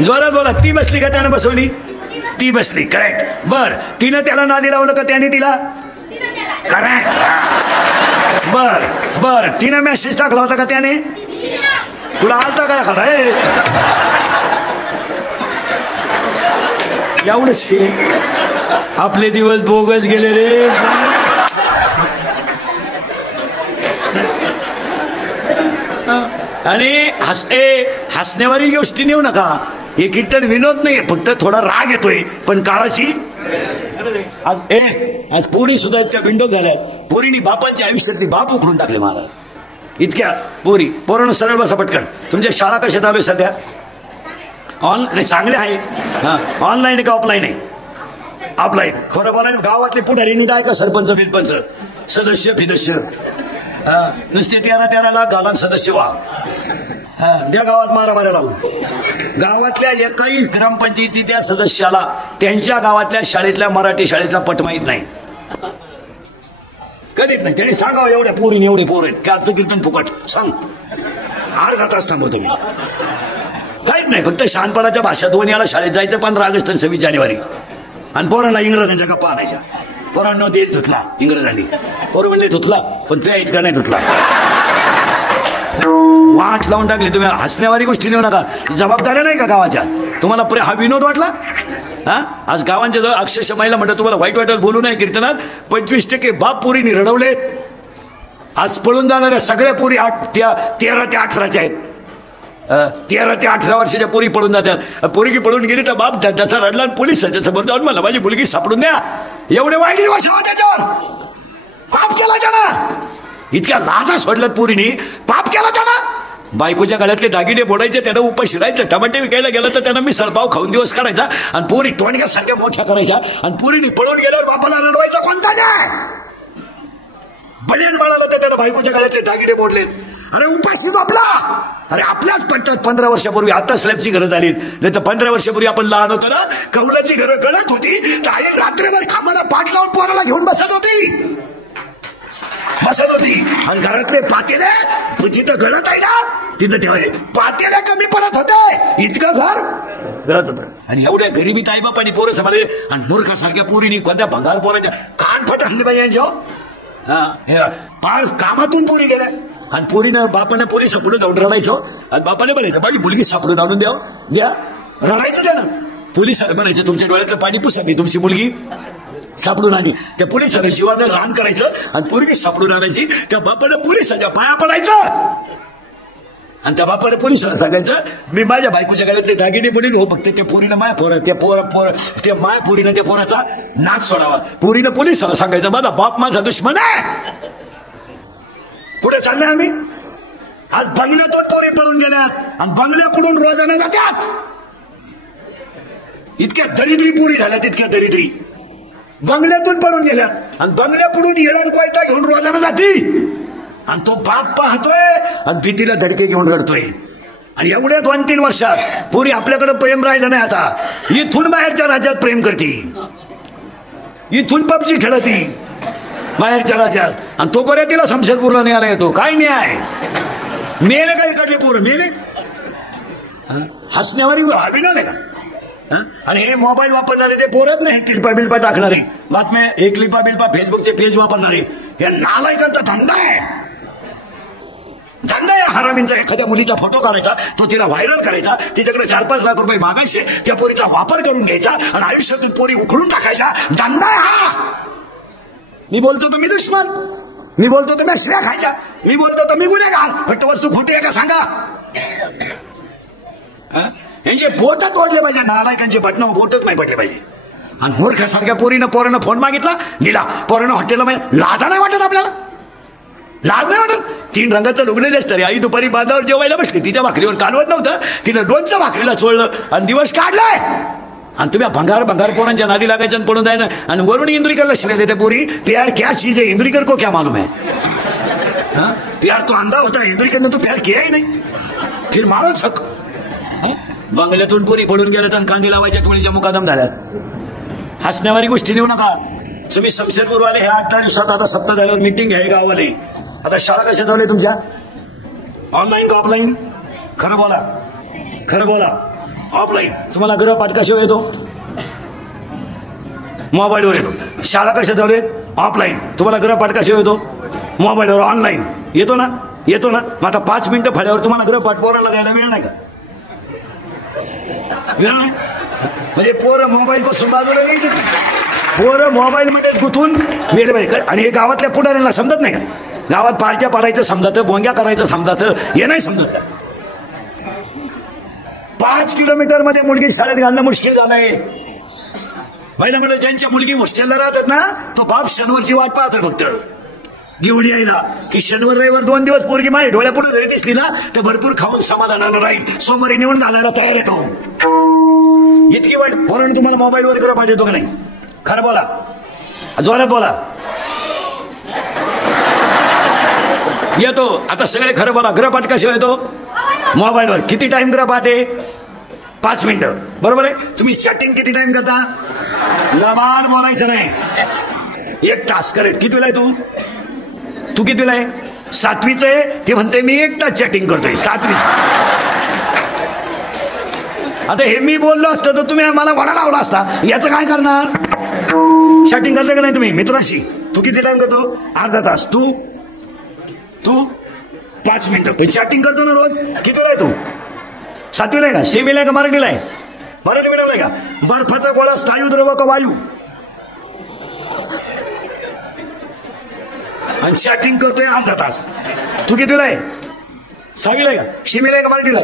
जोरात बोला. ती बसली का त्यानं बसवली? ती बसली. करेक्ट. बर, तिनं त्याला नादी लावलं का त्याने तिला? करेक्ट. बर, तिनं मेसेज टाकला होता का त्याने? तुला आलता का एखादा? एवढंच आपले दिवस बोगस गेले रे. आणि हसण्यावरील गोष्टी नेऊ नका. हे कीर्तन विनोद नाही, फक्त थोडा राग येतोय. पण काराची आज पोरी सुद्धा इतक्या विंडो झाल्यात. पोरीनी बापांच्या आयुष्यातली बाप उखडून टाकले महाराज. इतक्या पोरांनो सरळ बसा पटकन. तुमच्या शाळा कशा चालू आहे सध्या? ऑनलाईन चांगले आहे. ऑनलाईन का ऑफलाईन आहे? ऑफलाईन. खरं बोलायला गावातले पुढारी नीट आहे का? सरपंच बिरपंच, सदस्य फिदस्य, नुसते 13 लाख घाला सदस्य व्हा. त्या गावात मारामाऱ्या लावून. गावातल्या एकाही ग्रामपंचायतीच्या सदस्याला त्यांच्या गावातल्या शाळेतल्या मराठी शाळेचा पट माहीत नाही. कधीच नाही. त्यांनी सांगावं एवढ्या पोरी एवढे पोर आहेत की आजचं कीर्तन फुकट सांग, अर्धा तास थांबव तुम्ही. काहीच नाही, फक्त शहाणपणाच्या भाषा 2 याला शाळेत जायचं 15 ऑगस्ट आणि 26 जानेवारी. आणि पोरांना इंग्रजांच्या गप्पा आणायच्या. पोरांना देश धुतला इंग्रजांनी. पोरं म्हणले धुतला, पण त्या इतका नाही धुतला. वाट लावून टाकली. तुम्ही हसण्यावारी गोष्टी लिहू नका. जबाबदाऱ्या नाही का गावाच्या? तुम्हाला हा विनोद वाटला? हा, आज गावांच्या जवळ अक्षरशः महिला म्हणतात तुम्हाला वाईट वाटेल बोलू नये कीर्तनात, 25% बाप पोरींनी रडवलेत. आज पळून जाणाऱ्या सगळ्या पोरी 13 ते 18च्या आहेत. 13 ते 18 वर्षाच्या पोरी पळून जातात. पोरगी पळून गेली तर बाप जसा रडला आणि पोलिसांच्या समोर जाऊन मला माझी मुलगी सापडून द्या. एवढे वाईट दिवस त्याच्यावर पाप केला त्यानं. इतक्या लाजा सोडल्यात पोरीनी, पाप केला त्यानं. बायकोच्या गळ्यातले दागिने बोडायचे, त्यानं उपाय शिरायचं. टमाटे विकायला गेलं तर त्यानं मिसळपाव खाऊन दिवस काढायचा. आणि पोरी टोणक्या संख्या मोठ्या करायच्या. आणि पोरीनी पळून गेल्यावर बापाला रडवायचा कोणता नाही. बलियन बाळाला तर त्यानं बायकोच्या गळ्यातले दागिने बोडलेत. अरे उपाशी झोपला. अरे आपल्याच पट्ट्यात 15 वर्षापूर्वी आता स्लॅबची घरं झाली. नाही तर 15 वर्षापूर्वी आपण लहान होतो ना, कौलाची घरं गळत होती तर आई रात्रभर खांबाला पाठ लावून पोराला घेऊन बसत होती. आणि घरातले पातेले जिथं गळत आहे ना तिथं ठेवाय. पातेले कमी पडत होते, इतकं घर गळत होतं. आणि एवढ्या गरिबीत आई बापानी पोरं सांभाळले. आणि मूर्खासारख्या पोरीनी कोणत्या भंगार पोरांच्या कान फट हल्ले पाहिजे यांच्या. पार कामातून पोरी गेल्या. आणि पोरीनं बापानं पोरी सापडून जाऊन रडायचो. आणि बापाने म्हणायचं माझी मुलगी सापडून आणून द्या. रडायचं त्यानं. पोलीस म्हणायचं तुमच्या डोळ्यातलं पाणी पुसा, मी तुमची मुलगी सापडून आली. त्या पोलिसांना जीवानं रान करायचं आणि पोरगी सापडून आणायची. त्या बापानं पोलिसांच्या पाया पडायचं. आणि त्या बापाने पोलिसांना सांगायचं मी माझ्या बायकोच्या गळ्यातले दागिने पडेल हो, फक्त त्या पोरीनं माया माया पोरीनं त्या पोराचा नाच सोडावा. पोरीनं पोलिसांना सांगायचं माझा बाप माझा दुश्मन आहे. पुढे चाललोय आम्ही. आज बंगल्यातून पोरी पळून गेल्यात आणि बंगल्या पुढून रोजाने जातात. इतक्या दरिद्री पोरी झाल्यात, इतक्या दरिद्री. बंगल्यातून पळून गेल्यात आणि बंगल्या पुढून येणार कोयता घेऊन रोजाने जाती. आणि तो बाप पाहतोय आणि भीतीला धडके घेऊन रडतोय. आणि एवढ्या 2-3 वर्षात पोरी आपल्याकडे प्रेम राहिलं नाही. आता इथून बाहेरच्या राज्यात प्रेम करती, इथून पबजी खेळती बाहेरच्या राज्यात. आणि तो पर्यंत तिला शमशेरपूरला न्यायला येतो. काय न्याय? मेले काय इकडले पोरं मेले. हसण्यावारी अभिनय नाही का? आणि हे मोबाईल वापरणारे ते पोरच नाही क्लिपा बिल्पा टाकणारे, बातम्या हे क्लिपा बिल्पा फेसबुकचे पेज वापरणारे, हे नालायकांचा धंदा आहे. धंदा आहे हरामींचा. एखाद्या मुलीचा फोटो काढायचा, तो तिला व्हायरल करायचा, तिच्याकडे 4-5 लाख रुपये मागायचे, त्या पोरीचा वापर करून घ्यायचा आणि आयुष्यातून पोरी उखडून टाकायचा. धंदा आहे हा. मी बोलतो तुम्ही दुश्मन, मी बोलतो तुम्ही शिव्या खायच्या, मी बोलतो तुम्ही गुन्हेगार. फक्त वस्तू खोटी आहे का सांगा. यांचे बोट तोडले पाहिजे. नालायकांचे बटणं बोटच नाही पडले पाहिजे. आणि मूर्खासारख्या पोरानं फोन मागितला, दिला. पोरानं हॉटेलला लाजा नाही वाटत आपल्याला, लाज नाही वाटत. 3 रंगाचं लुगडं नेसतं रे. आई दुपारी बांधावर जेवायला बसली, तिच्या भाकरीवर कालवत नव्हतं, तिनं 2च्या भाकरीला चोळलं आणि दिवस काढलाय. आणि तुम्ही भंगार पोरांच्या नादी लागायचं आणि पडून जायचं. आणि वरून इंद्रिकरला शिवाय देते पोरी. प्यार क्या चीज है, इंद्रिकर को क्या मालूम है. प्यार तो अंधा होता है, इंद्रिकर ने तो प्यार किया ही नहीं. फिर मारो छक. बंगल्यातून पोरी पडून गेल्यात आणि कांदी लावायच्या टोळीच्या मुकादम झाल्यात. हसण्यावारी गोष्टी लिहू नका. तुम्ही शमशेरपूरवाले हे 8-10 दिवसात आता सप्ताह झाल्यावर मीटिंग आहे गावाले. आता शाळा कशा चालू आहे तुमच्या? ऑनलाईन का ऑफलाईन? खरं बोला, खरं बोला. ऑफलाईन. तुम्हाला गृहपाठ कशावर येतो? मोबाईलवर येतो. शाळा कशा चालू आहेत? ऑफलाईन. तुम्हाला गृहपाठ कशावर येतो? मोबाईलवर. ऑनलाईन येतो ना? येतो ना. मग आता 5 मिनिटं फाड्यावर तुम्हाला गृहपाठ पोराला द्यायला वेळ नाही का? वेळ नाही. म्हणजे पोरं मोबाईल पासून बाजूला नाही, पोरं मोबाईल मध्ये गुंतून वेळ पाहिजे. आणि हे गावातल्या पुढाऱ्यांना समजत नाही का? गावात पार्ट्या पाडायचं समजातं, बोंग्या करायचं समजातं, हे नाही समजत का? 5 किलोमीटर मध्ये मुलगी शाळेत घालणं मुश्किल झालंय. महिला म्हणजे ज्यांच्या मुलगी हॉस्टेलला राहतात ना, तो बाप शनिवारची वाट पाहतोय फक्त घेऊन यायला. की शनिवार रविवार 2 दिवस पोरगी माझ्या डोळ्यापुढे जरी दिसली ना तर भरपूर खाऊन समाधानानं राहील. सोमवारी निवडून घालायला तयार येतो. इतकी वाईट पोरांनी तुम्हाला मोबाईलवर गृहपाठ पाहिजे का नाही? खरं बोला, जोरात बोला. येतो. आता सगळे खरं बोला. गृहपाठ कसे येतो? मोबाईलवर. किती टाइम गृहपाठ आहे? 5 मिनिटं. बरोबर आहे. तुम्ही चॅटिंग किती टाइम करता? लबाड बोलायचं नाही. 1 तास. करेक्ट. कितीला आहे तू? तू कितीला आहे? 7वीच आहे. ते म्हणते मी एकटा चॅटिंग करतोय 7वी. आता हे मी बोललो असतं तर तुम्ही मला घोडा लावला असता. याचं काय करणार? चॅटिंग करता का नाही तुम्ही मित्राशी? तू किती टाइम करतो? अर्धा तास. तू 5 मिनिटं. पण चॅटिंग करतो ना रोज. कितीला आहे तू? 7वीला आहे का? सेमीला आहे का मराठीला आहे? मराठी मीडियमला आहे का? बर्फाचा गोळा स्थायू द्रव का वायू? आणि चॅटिंग करतोय अर्धा तास. तू कितीला आहे? 6वीला आहे का? सेमीला आहे का मराठीला?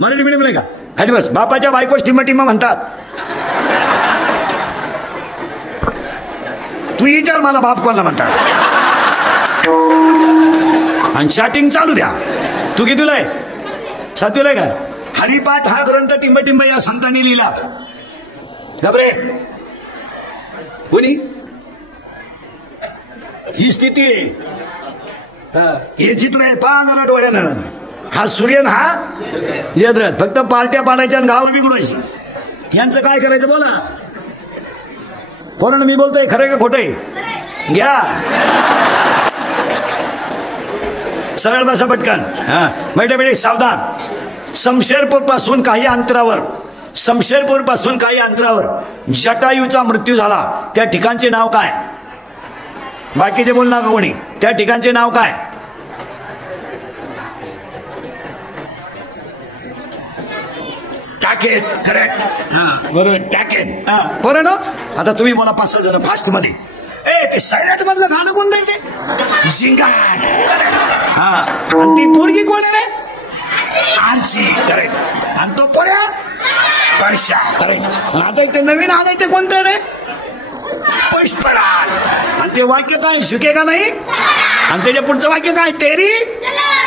मराठी मीडियमला आहे का? खाली बस. बापाच्या बायकोच टिमा म्हणतात. तू विचार मला बाप कोणाला म्हणतात. आणि चॅटिंग चालू द्या. तू कितीला आहे? 7वीला आहे का? हरिपाठ हा ग्रंथ टिंब या संतांनी लिहिला. घाबरे कोणी? ही स्थिती आहे. हे चित्र आहे. पहा जरा डोळ्यानं. हा सूर्यन हा यद्रथ. फक्त पार्ट्या पाडायच्या आणि गावं बिघडवायची. यांचं काय करायचं बोला. कोण मी बोलतोय खरं का खोटंय? घ्या सरळ बसा पटकन. बैठे सावधान. शमशेरपूर पासून काही अंतरावर जटायूचा मृत्यू झाला. त्या ठिकाणचे नाव काय? बाकीचे बोल ना कोणी. त्या ठिकाणचे नाव काय? टाकेत. करेक्ट. बरोबर टाकेत. बरं ना. आता तुम्ही बोला 5-6 जण फास्ट मध्ये. ते सायलेंट मधलं गाणं कोण नाही? ते झिंगाट. आणि ती पोरगी कोण आहे रे? आरशी. करेक्ट. आणि तो पोऱ्या परशा. करेक्ट. आता ते नवीन आलंय ते कोणतं रे? पुष्पराज. आणि ते वाक्य काय? शिके का नाही? आणि त्याच्या पुढचं वाक्य काय? तेरी.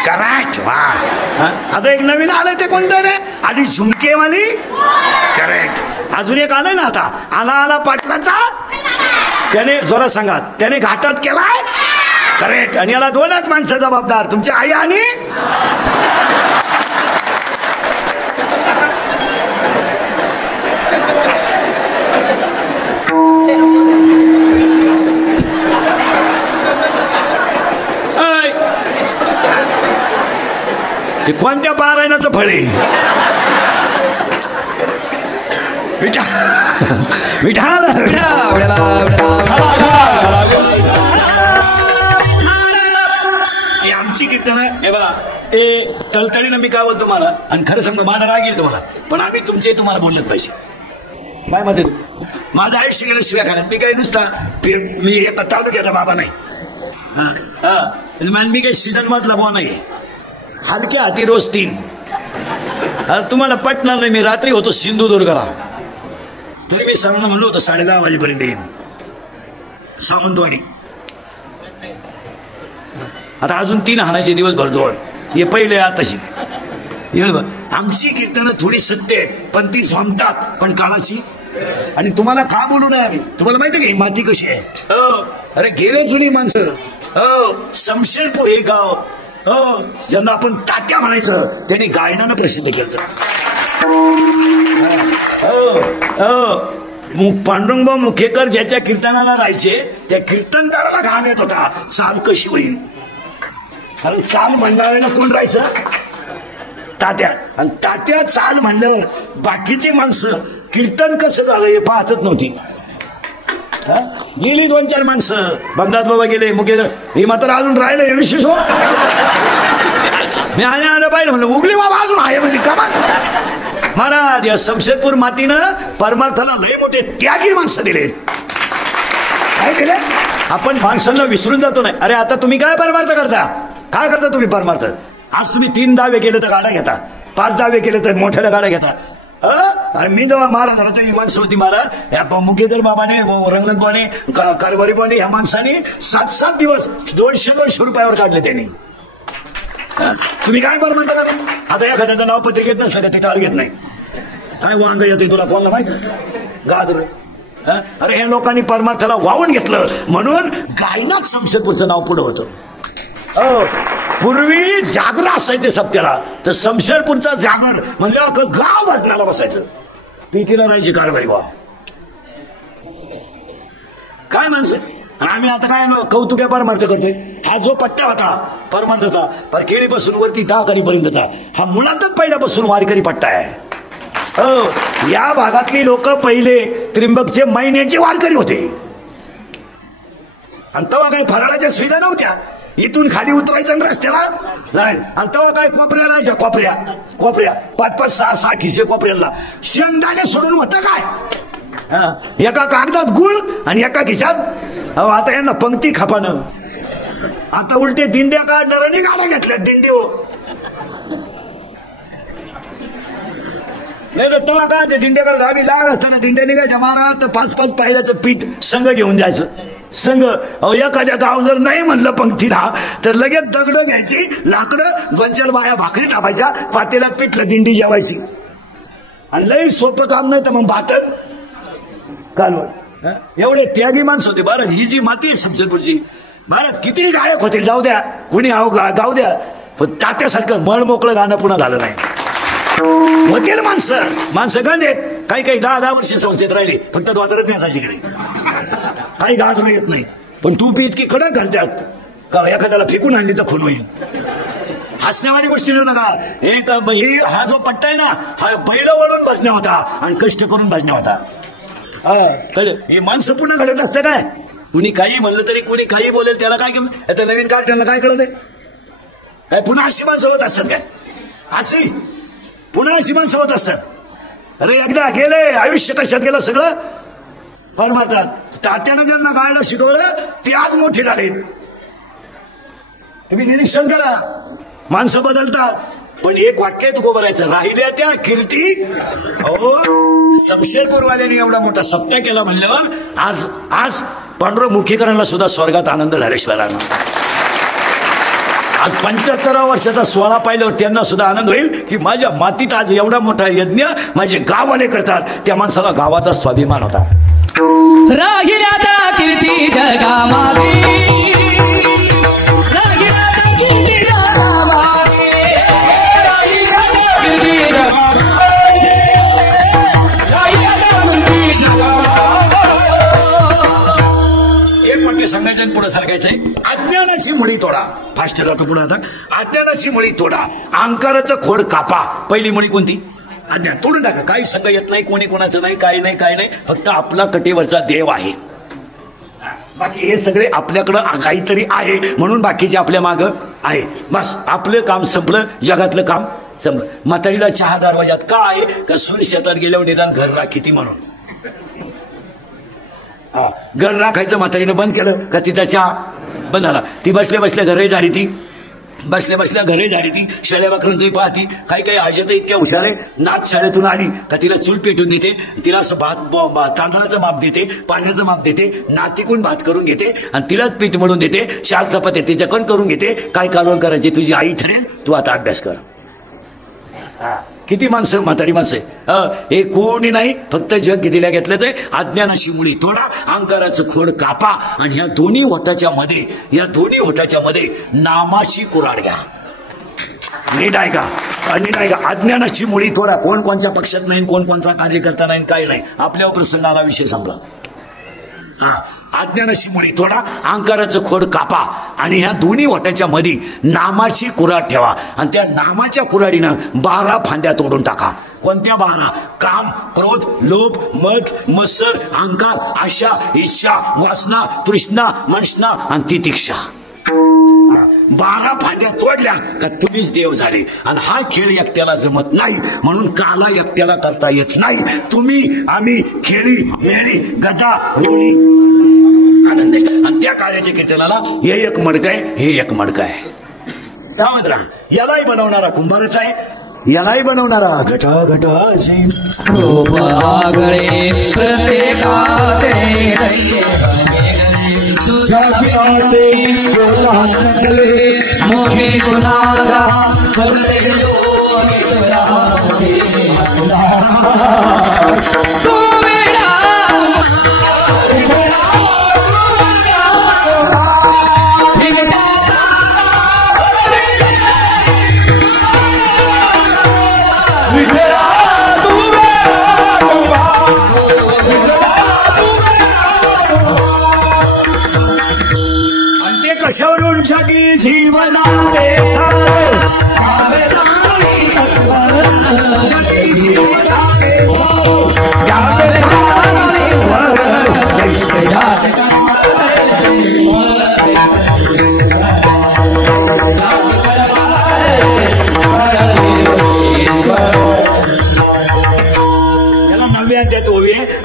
करेक्ट. वा. आता एक नवीन आलंय ते कोणतं रे? आधी झुमकेवाली. करेक्ट. अजून एक आलंय ना आता. आला पाटलाचा. त्याने जोरात सांगा. त्याने घाटात केलाय. करेक्ट. आणि याला 2च माणसं जबाबदार. तुमची आई आणि ते कोणत्या पारायणाचं फळ आहे? विठाल. आमची कीर्तन हे बा. ए तळतळीनं मी काय बोलतो तुम्हाला. आणि खरं सांगतो माझा राग येईल तुम्हाला. पण आम्ही तुम्हाला बोलत पाहिजे. काय म्हणते? माझं आयुष्य गेलं शिव्या खाण्यात. मी काही नुसता मी एका तालुक्याचा बाबा नाही. मी काही सीझन मधला बुवा नाही. हलक्या हाती रोज 3. तुम्हाला पटणार नाही. मी रात्री होतो सिंधुदुर्गला. तरी मी सांगणं म्हणलो होतो 10:30 वाजेपर्यंत येईन सावंतवाडी. आता अजून 3 हाणायचे दिवस भर 2. हे पहिले आताशी. आमची कीर्तनं थोडी सत्य आहेत पण ती जमतात पण काळाची. आणि तुम्हाला का बोलू नये आम्ही? तुम्हाला माहिती आहे का ही माती कशी आहे? अरे गेले जुनी माणसं. शमशेरपूर हे गाव ज्यांना आपण तात्या म्हणायचं त्यांनी गायनानं प्रसिद्ध केलं. पांडुरंगभाऊ मुखेकर ज्याच्या कीर्तनाला राहायचे त्या कीर्तनकाराला घाम येत होता. चाल कशी होईल? अरे चाल मंडळाला कोण राहायचं? तात्या. आणि तात्या चाल म्हणल्यावर बाकीची माणसं कीर्तन कसं झालं हे पाहतच नव्हती. गेली 2-4 माणसं. बगदाद बाबा गेले. मुखेकर हे मात्र अजून राहिलं. हे विशेष हो. मी आलं पाहिजे म्हणलं उगली बाबा अजून आहे म्हणजे कमाल. महाराज या शमशेरपूर मातीनं परमार्थाला लय मोठे त्यागी माणसं दिले. काय दिले? आपण माणसांना विसरून जातो. नाही अरे आता तुम्ही काय परमार्थ करता? काय करता तुम्ही परमार्थ? आज तुम्ही 3 दावे केले तर गाड्या घेता. 5 दावे केले तर मोठ्या गाड्या घेता. अरे मी जेव्हा महाराज झाला तर ही माणसं होती महाराज. या मुखेकर बाबाने रंगनाथ बाबाने कारभारी बाबाने ह्या माणसाने 7-7 दिवस 200 रुपयावर काढले त्यांनी. तुम्ही काय बरं म्हणता का? आता एखाद्याचं नाव पत्रिकेत नसलं का ते टाळ घेत नाही. काय वांग येतोय तुला कोणाला माहिती? गाजर. अरे हे लोकांनी परमार्थाला वाहून घेतलं म्हणून गायनात शमशेरपूरचं नाव पुढं होतं. पूर्वी जागर असायचे सप्त्याला तर शमशेरपूरचा जागर म्हणजे अख्खं गाव वाजनाला बसायचं. पीटीला राहायची कारभारी बा. काय माणसं. आणि आम्ही आता काय कौतुक्या परमार्थ करतोय. हा जो पट्टा होता परमार्थाचा पर केळीपासून वरती टाकारीपर्यंतचा हा मुळातच पहिल्यापासून वारकरी पट्टा आहे. हो, या भागातली लोक पहिले त्रिंबकचे महिन्याचे वारकरी होते. आणि तेव्हा काही फराळाच्या सुविधा नव्हत्या. इथून खाली उतरायचं रस्त्याला नाही. आणि तेव्हा काय कोपऱ्या राहायच्या, कोपऱ्या 5-5, 6-6 खिसे कोपऱ्याला. शेंगदाणे सोडून होतं काय, एका कागदात गुळ आणि एका खिशात. अहो आता यांना पंक्ती खापानं. आता उलटे दिंड्या काढणार आणि गाड्या घेतल्या दिंडी. हो नाही तर तेव्हा काय ते दिंड्याकडे आम्ही लहान असताना दिंड्या निघायच्या महाराज तर 5-5 पायल्याचं पीठ संघ घेऊन जायचं. संघ अहो एखाद्या गाव जर नाही म्हणलं पंक्तीला तर लगेच दगड घ्यायची, लाकडं 2-4 बाया भाकरी टाकायच्या, पातेल्यात पिठलं दिंडी जेवायची. आणि लई सोपं काम नाही तर मग बातन कालवण. एवढे त्यागी माणसं होते भारत. ही जी माती आहे शमशेरपूरची, भारत किती गायक होतील जाऊ द्या, कुणी गाऊ द्या, पण तात्यासारखं मळ मोकळं गाणं पुन्हा झालं नाही. होतील माणसं गंज आहेत. काही 10-10 वर्ष संस्थेत राहिले, फक्त द्वादरच नाही शिकले. काही गाजर येत नाही, पण तू पी इतकी कडक घालतात का एखाद्याला फेकून आणली तर खून होईल. हसण्यावाली गोष्टी लिहू नका. हा जो पट्टा आहे ना, हा पहिलं वळून बसण्या होता आणि कष्ट करून बसण्या होता. हे माणसं पुन्हा घडत असतं काय. कुणी काही म्हणलं तरी कुणी काही बोलेल त्याला काय आता नवीन काढताना काय कळत आहे काय. पुन्हा अशी माणसं होत असतात काय, अशी पुन्हा अशी माणसं होत असतात. अरे एकदा गेले आयुष्य कशात गेलं सगळं परमार्थात. तात्यानं ज्यांना गायला शिकवलं ते आज मोठे झाले. तुम्ही निरीक्षण करा, माणसं बदलतात पण एक वाक्य तुको बरायचं राहिल्या त्या कीर्ती. अहो शमशेरपूरवाल्यांनी एवढा मोठा सप्ताह केला म्हणल्यावर आज पांडुरंगमुखीकरांना सुद्धा स्वर्गात आनंद झाल्याशिवाय राहणार. आज 75 वर्षाचा सोहळा पाहिल्यावर त्यांना सुद्धा आनंद होईल की माझ्या मातीत आज एवढा मोठा यज्ञ माझे गाववाले करतात. त्या माणसाला गावाचा स्वाभिमान होता. राहिल्या त्या कीर्ती जगामागे, राहिल्या त्या कीर्ती जगामागे, राहिल्या त्या कीर्ती जगामागे, राहिल्या त्या कीर्ती जगामागे. एक वाक्य सांगायचं आणि पुढे सरकायचंय. अज्ञानाची मुळी तोडा. फास्ट जातो पुढे आता. अज्ञानाची मुळी तोडा, अहंकाराचं खोड कापा. पहिली मुळी कोणती? अज्ञान. तोडून टाका. काही संग येत नाही, कोणी कोणाचं नाही, काय नाही. फक्त आपला कटेवरचा देव आहे. बाकी हे सगळे आपल्याकडं काहीतरी आहे म्हणून बाकीचे आपल्या मागं आहे. बस आपलं काम संपलं, जगातलं काम संपलं. म्हातारीला चहा दरवाजात का आहे का सूर्य शेतात गेल्यावर निदान घर राखी म्हणून. हा घर राखायचं म्हातारीनं बंद केलं का तिचा चहा बंद झाला. ती बसल्या घरे झाली, बसल्या घरे झाली. ती शाळ्या वाकरांचंही पाहती. काही आजत इतक्या हुशार आहे. नाच शाळेतून आली का तिला चूल पेटून देते, तिला असं तांदळाचं माप देते, पाण्याचं माप देते, नातीकून भात करून घेते आणि तिलाच पीठ म्हणून देते. 4 चपात्या तिच्याकडून करून घेते. काय कालवण करायचे तुझी आई ठरेल, तू आता अभ्यास कर. किती माणसं म्हातारी माणसं. हे कोणी नाही, फक्त जग दिल्या घेतल्याच आहे. अज्ञानाची मुळी तोडा, अहंकाराचं खोड कापा आणि या दोन्ही होटाच्या मध्ये नामाची कुऱ्हाड घ्या. नीट आहे का. अज्ञानाची मुळी तोडा. कोण कोणत्या पक्षात नाही, कोण कोणचा कार्यकर्ता नाही, काही नाही. आपल्यावर प्रसंग आला, विषय संपला. अज्ञानाची मुळी तोडा, अहंकाराचं खोड कापा आणि ह्या दोन्ही वाट्याच्या मध्ये नामाची कुऱ्हाड ठेवा. आणि त्या नामाच्या कुऱ्हाडीनं 12 फांद्या तोडून टाका. कोणत्या 12? काम, क्रोध, लोभ, मद, मत्सर, अहंकार, आशा, इच्छा, वासना, तृष्णा, मनष्णा आणि तितिक्षा. 12 फांद्या तोडल्या का तुम्हीच देव झाले. आणि हा खेळ एकट्याला जमत नाही म्हणून काला एकट्याला करता येत नाही. तुम्ही आम्ही खेळी मेळी गदा होळी आनंद. आणि त्या कार्याच्या कीर्तनाला हे एक मडकं आहे, हे एक मडकं आहे. सावध राहा. यालाही बनवणारा कुंभारच आहे, यालाही बनवणारा घटाघटाची रूप आगळे प्रत्येकाचे मोठे गुणारा कशावरून जगी जीवनाले जगी जीवनाले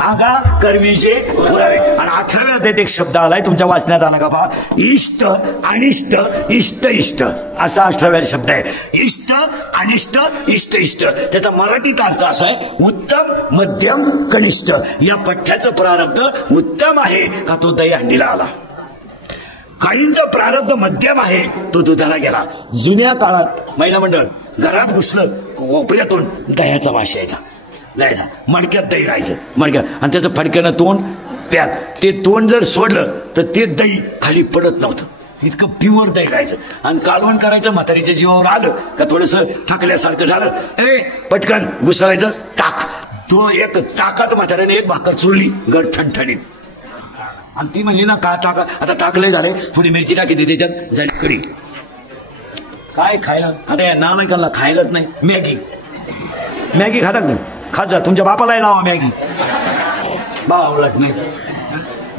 आगा कर्मीचे पुरावे. आणि 18व्या अध्यायात एक शब्द आलाय तुमच्या वाचण्यात आला का पहा. इष्ट अनिष्ट इष्ट इष्ट असा 18व्या शब्द आहे. इष्ट अनिष्ट इष्ट इष्ट त्याचा मराठीत अर्थ असा आहे उत्तम मध्यम कनिष्ठ. या पठ्याचं प्रारब्ध उत्तम आहे का तो दहीहंडीला आला. काहींचं प्रारब्ध मध्यम आहे तो दुधाला गेला. जुन्या काळात महिला मंडळ घरात घुसलं कोपऱ्यातून दह्याचा वास यायचा. मडक्यात दही राहायचं मडक्यात आणि त्याचं फडक्यानं तोंड प्यात. ते तोंड जर सोडलं तर ते दही खाली पडत नव्हतं. इतकं प्युअर दही राहायचं. आणि कालवण करायचं म्हातारीच्या जीवावर आलं का थोडंसं थकल्यासारखं झालं पटकन घुसवायचं ताक. तो एक ताकात म्हाताऱ्याने एक भाकर चुरली गड ठणठणीत. आणि ती म्हणली ना का ताका आता ताकले झाले थोडी मिरची टाकी दे त्याच्यात झाली कढी. काय खायला आता या नालायकांना खायलाच नाही. मॅगी खातात नाही. खात जा तुमच्या बापालाही लावा मॅगी. बावलट नाही.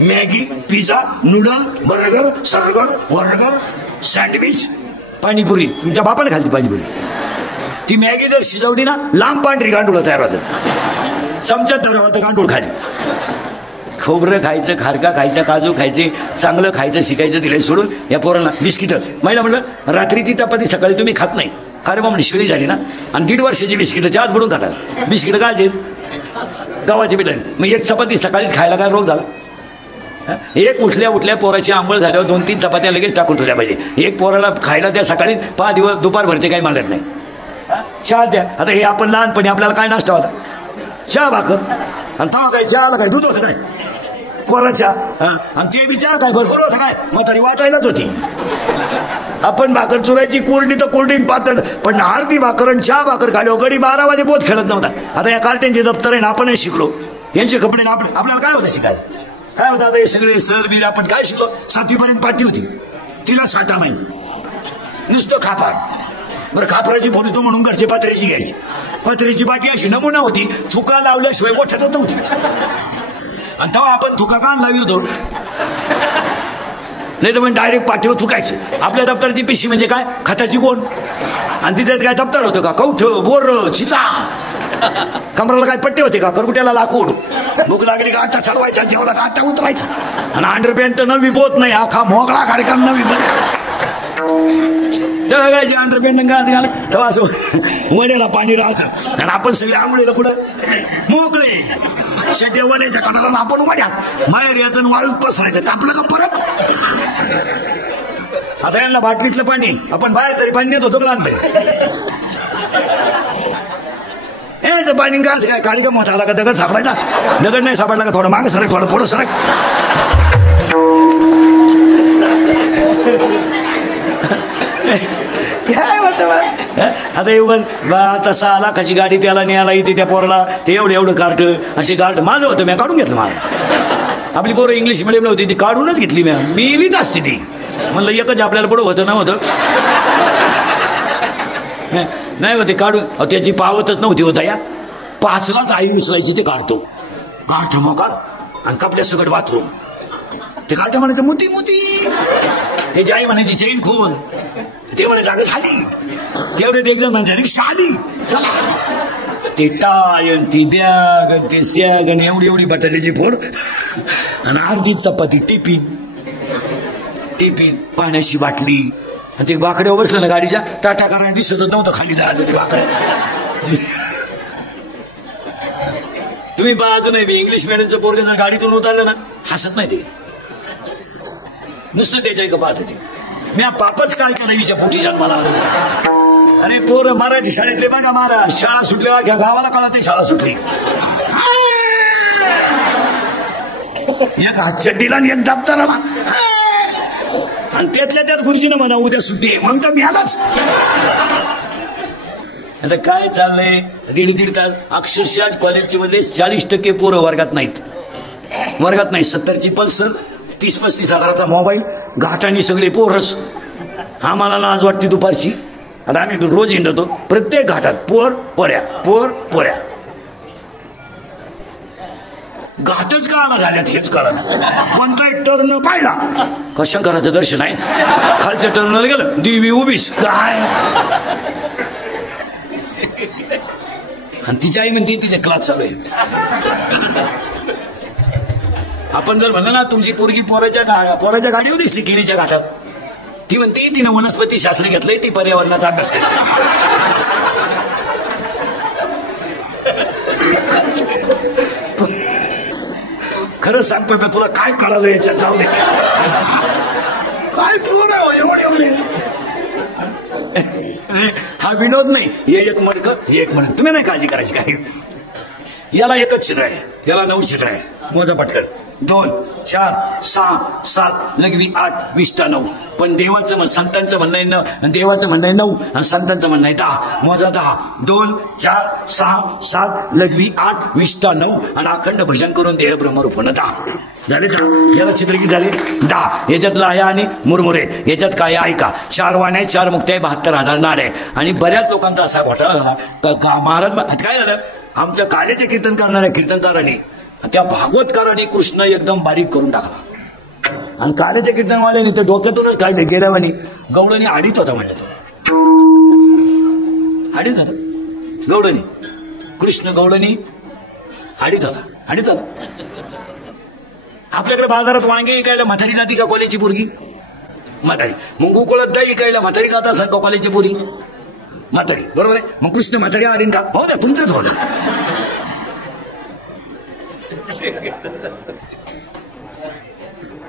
मॅगी पिझ्झा नूडल बर्गर सर्गर वर्गर सँडविच पाणीपुरी तुमच्या बापाने खाल्ली पाणीपुरी. ती मॅगी जर शिजवली ना लांब पांढरी गांडूळ तयार होतं. चमच्यात धरलं होतं गांडूळ खाली. खोबरं खायचं खारका खायचं काजू खायचे चांगलं खायचं शिकायचं दिले सोडून या पोरांना बिस्किटं. महिला म्हणलं रात्रीची चपाती सकाळी तुम्ही खात नाही. अरे बाबा शिळी झाली ना आणि 1.5 वर्षाची बिस्किटं चहात बुडून खातात. बिस्किटं काय आहेत गव्हाची पिठाची. मग एक चपाती सकाळीच खायला काय रोग झाला. एक उठल्या पोराची आंबळ झाल्यावर 2-3 चपात्या लगेच टाकून ठेवल्या पाहिजे. एक पोराला खायला द्या सकाळी 5 दिवस दुपार भरते काही मागत नाही. चहा द्या. आता हे आपण लहानपणी आपल्याला काय नाश्ता होता चहा भाकर आणि तेव्हा काय चहाला काय दूध होतं काय पोराच्या. आणि ते बी चहा काय भरपूर होतं काय म्हातारी वाटायलाच होती. आपण भाकर चुरायची कोरडी तर कोरडी पातळ पण अर्धी भाकर आणि चहा भाकर खाली गडी 12 वाजे बोध खेळत नव्हता. आता या कार्ट्यांचे दप्तर आहे ना आपणही शिकलो. यांचे कपडे आपल्याला काय होतं शिकायला काय होतं. आता हे सगळे सर बीर आपण काय शिकलो. 7वी पर्यंत पाठी होती तिला साठा नाही नुसतं खापार. बरं खापराची फोडी तो म्हणून घरचे पत्र्याची घ्यायची. पत्र्याची बाटी अशी नमुना होती चुका लावल्याशिवाय गोठ्यातच नव्हती. आणि तेव्हा आपण थुका कान लावी होतो नाही तर पण डायरेक्ट पाठीवर थुकायचं. आपल्या दप्तराची पिशी म्हणजे काय खताची कोण आणि तिच्यात काय दप्तर होतं का कौठ बोर चिचा. कमराला काय पट्टे होते का करकुट्याला लाकूड. भूक लागली का आट्टा चढवायचा जेवला का आट्टा उतरायचा. आणि अंडरपॅन्ट तर नवी बोत नाही आखा मोकळा कार्यक्रम नवी जगायचे अंडरपॅन्ट तेव्हा असं वड्याला पाणी राहायचं. आणि आपण सगळे आंघोळीला कुठं मोकळे शेट्या वड्याच्या कडाला आपण वड्यात माहेर याचं वाळूत पसरायचं आपलं का परत. आता यांना बाटलीतलं पाणी आपण बाहेर तरी पाणी नेत होतो लहानपणी. याचं पाणी काय कार्यक्रम होता आला का दगड सापडायचा. दगड नाही सापडला का थोडं मागे सरक थोडं पुढं सरक. काय होतं आता एवढं तसा आला कशी गाडी त्याला न्यायला इथे त्या पोराला ते एवढं कार्ट अशी कार्ट माझं होतं मी काढून घेतलं. मला आपली पोरं इंग्लिश मिडियमला होती ती काढूनच घेतली मी लिहित असते ती. म्हणलं एकच आपल्याला पुढं होतं नव्हतं नाही होते काढून त्याची पावतच नव्हती होता या 5लाच आई उचलायची ते काढतो गाठ मोकार आणि कपड्या सगळं बाथरूम. ते काढ म्हणायचं मोती मोती. त्याची आई म्हणायची चेन खोल. ते म्हणे जागा झाली तेवढे एकदम म्हणजे रिक्षा आली चला. ते टाय ती बॅग ते सॅग आणि एवढी बटाट्याची फोड आणि अर्धी चपाती टिफिन पाण्याची बाटली. आणि ते बाकड्यावर बसलं ना गाडीच्या टाटा करायला दिसतच नव्हतं खाली जायचं ते बाकड्या. तुम्ही पाहतो नाही इंग्लिश मिडियमचं पोरग जर गाडीतून उतरलं ना हसत नाही ते नुसतं त्याच्या का पाहत होते. मी पापच काय केलं हिच्या पोटी जन्माला. अरे पोरं मराठी शाळेतले बघा महाराज शाळा सुटल्या घ्या गावाला कळा ते शाळा सुटली. एक हातचड्डीला आणि एक दप्तराला आणि त्यातल्या त्यात गुरुजीनं म्हणा उद्या सुट्टी मग तर मी आलाच. आता काय चाललंय 1.5 तास अक्षरशः कॉलेजची मध्ये 40% पोरं वर्गात नाहीत. 70ची पल्सर 30-35 हजाराचा मोबाईल, घाटाने सगळे पोरच. आम्हाला लाज वाटते दुपारची. आता आम्ही रोज हिंडतो प्रत्येक घाटात पोर पोऱ्या, पोर पोऱ्या. घाटच का आला झाल्यात हेच कळलं. कोणता टर्न पाहिला का शंकराचं दर्शन आहे, खालच्या टर्नला गेलं देवी उभीच काय. आणि तिची आई म्हणते तिचे क्लास चालू आहे. आपण जर म्हणलं ना तुमची पोरगी पोराच्या गाडीवर दिसली केळीच्या घाटात, ती म्हणते तिने वनस्पती शास्त्र घेतलंय, ती पर्यावरणाचा अभ्यास केला. खरंच सांगतोय तुला काय कळालं याच्यात, जाऊ दे काय पूर्ण एवढे. हा विनोद नाही, हे एक मडकं हे एक मडकं. तुम्ही नाही काळजी करायची काही. याला एकच छिद्र आहे, याला 9 छिद्र आहे. मोजा पटकन. 2, 4, 6, 7 लघवी 8 20 9. पण देवाचं संतांचं म्हणणं आहे देवाचं म्हणणं आहे 9 आणि संतांचं म्हणणं आहे 10. मोजा 10. 2, 4, 6, 7 लघवी 8 20 9 आणि अखंड भजन करून देह ब्रह्मरूप होणं 10 झाले. 10 याला चित्र किती झाले 10. याच्यात लाया आणि मुरमुरे. याच्यात काय ऐका, 4 वाण्या 4 मुक्त्या 72,000 नाड्या. आणि बऱ्याच लोकांचा असा घोटाळा झाला. महाराज काय झालं, आमच्या कार्याचे कीर्तन करणाऱ्या कीर्तनकारांनी त्या भागवतकारांनी कृष्ण एकदम बारीक करून टाकला. आणि कार्याच्या कीर्तनवाल्याने ते डोक्यातूनच काय गेल्यावानी गवळणी आडीत होता म्हणलं. तो आडीत होता गवळणी, कृष्ण गवळणी आडीत होता. आपल्याकडे बाजारात वांगे विकायला म्हातारी जाती का कॉलेजची पोरगी म्हातारी. मग गोकुळात दही विकायला म्हातारी जात असेल का कॉलेजची पोरी म्हातारी, बरोबर आहे. मग कृष्ण म्हातारी आडीन का, हो द्या तुमचंच होतं.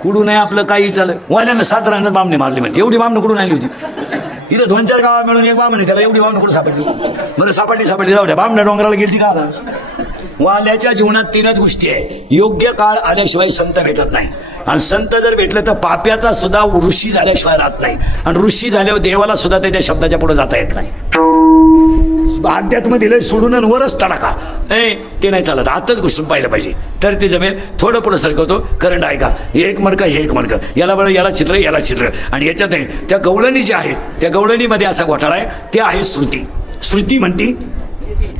कुठून आहे आपलं काही चाललं. वाल्यानं 7 रांजण बामणे मारली म्हणते. एवढी बामणं कुठून आली होती. इथं 2-4 गावा मिळून एक बामणे, त्याला एवढी बामणं कुठं सापडली. बरं सापडली जाऊ द्या. बामण्या डोंगराला गेली का आता. वाल्याच्या जीवनात 3च गोष्टी आहे. योग्य काळ आल्याशिवाय संत भेटत नाही, आणि संत जर भेटलं तर पाप्याचा सुद्धा ऋषी झाल्याशिवाय राहत नाही, आणि ऋषी झाल्यावर देवाला सुद्धा त्या शब्दाच्या पुढे जाता येत नाही. अध्यात्म दिलंय सोडून वरच तडाखा ते नाही चालत. आताच घुसून पाहिलं पाहिजे तर ते जमेल. थोडं पुढं सरकवतो करंट ऐका. हे एक मडकं हे एक मडकं, याला बरं याला छिद्र याला छिद्र. आणि याच्यात नाही त्या गवळणी जी आहे त्या गवळणीमध्ये असा घोटाळा आहे. ते आहे श्रुती. श्रुती म्हणती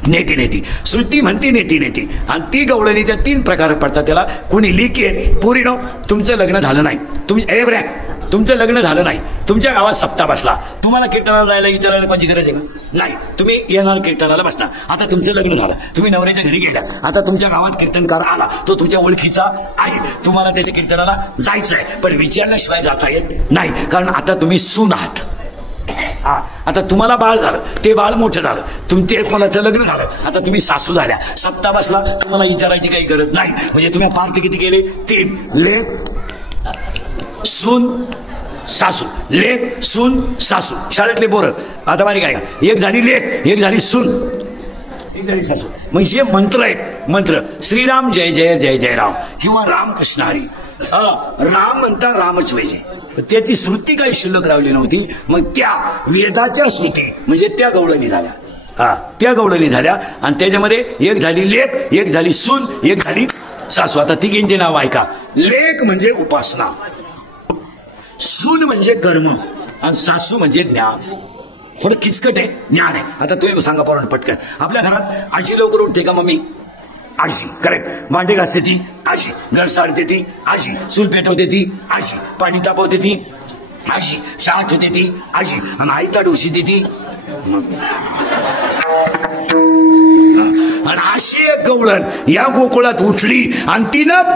नेती, श्रुती म्हणती नेती. आणि ती गवळणीच्या 3 प्रकार पडतात. त्याला कुणी लिखी आहे पोरीनो तुमचं लग्न झालं नाही, तुमचं लग्न झालं नाही, तुमच्या गावात सप्ताह बसला, तुम्हाला कीर्तनाला जायला विचारायला कोणाची गरज आहे का नाही, तुम्ही येणार कीर्तनाला बसणार. आता तुमचं लग्न झालं, तुम्ही नवऱ्याच्या घरी गेल्या, आता तुमच्या गावात कीर्तनकार आला, तो तुमच्या ओळखीचा आहे, तुम्हाला त्याच्या कीर्तनाला जायचं आहे, पण विचारल्याशिवाय जाता येत नाही, कारण आता तुम्ही सून आहात. आता तुम्हाला बाळ झालं, ते बाळ मोठं झालं, तुमचे कोणाचं लग्न झालं, आता तुम्ही सासू झाल्या, सप्ताह बसला, तुम्हाला विचारायची काही गरज नाही. म्हणजे तुम्ही पार्टी किती केले 3 लेक सून सासू, लेक सून सासू. शाळेतले पोरं आता बारीक आहे का, एक झाली लेक, एक झाली सून, एक झाली सासू. म्हणजे मंत्र आहेत. मंत्र श्रीराम जय जय जय जय राम किंवा रामकृष्ण हरी. राम म्हणता रामच पाहिजे. त्याची श्रुती काही शिल्लक राहिली नव्हती. मग त्या वेदाच्या श्रुती म्हणजे त्या गवळणी झाल्या. त्या गवळणी झाल्या आणि त्याच्यामध्ये एक झाली लेक, एक झाली सून, एक झाली सासू. आता तिघींचे नाव ऐका. लेक म्हणजे उपासना, सून म्हणजे कर्म आणि सासू म्हणजे ज्ञान. थोडं किचकट आहे, ज्ञान आहे. आता तुम्ही सांगा पोरांनो पटकन, आपल्या घरात आजी लवकर उठते का मम्मी? आजी. करेक्ट. भांडे घासते ती आजी, घर सारते ती आजी, चूल पेटवते ती आजी, पाणी तापवते ती आजी, चहा ठेवते ती आजी, आणि आईता डोशी देती. आणि अशी एक गवळण या गोकुळात उठली आणि तिनं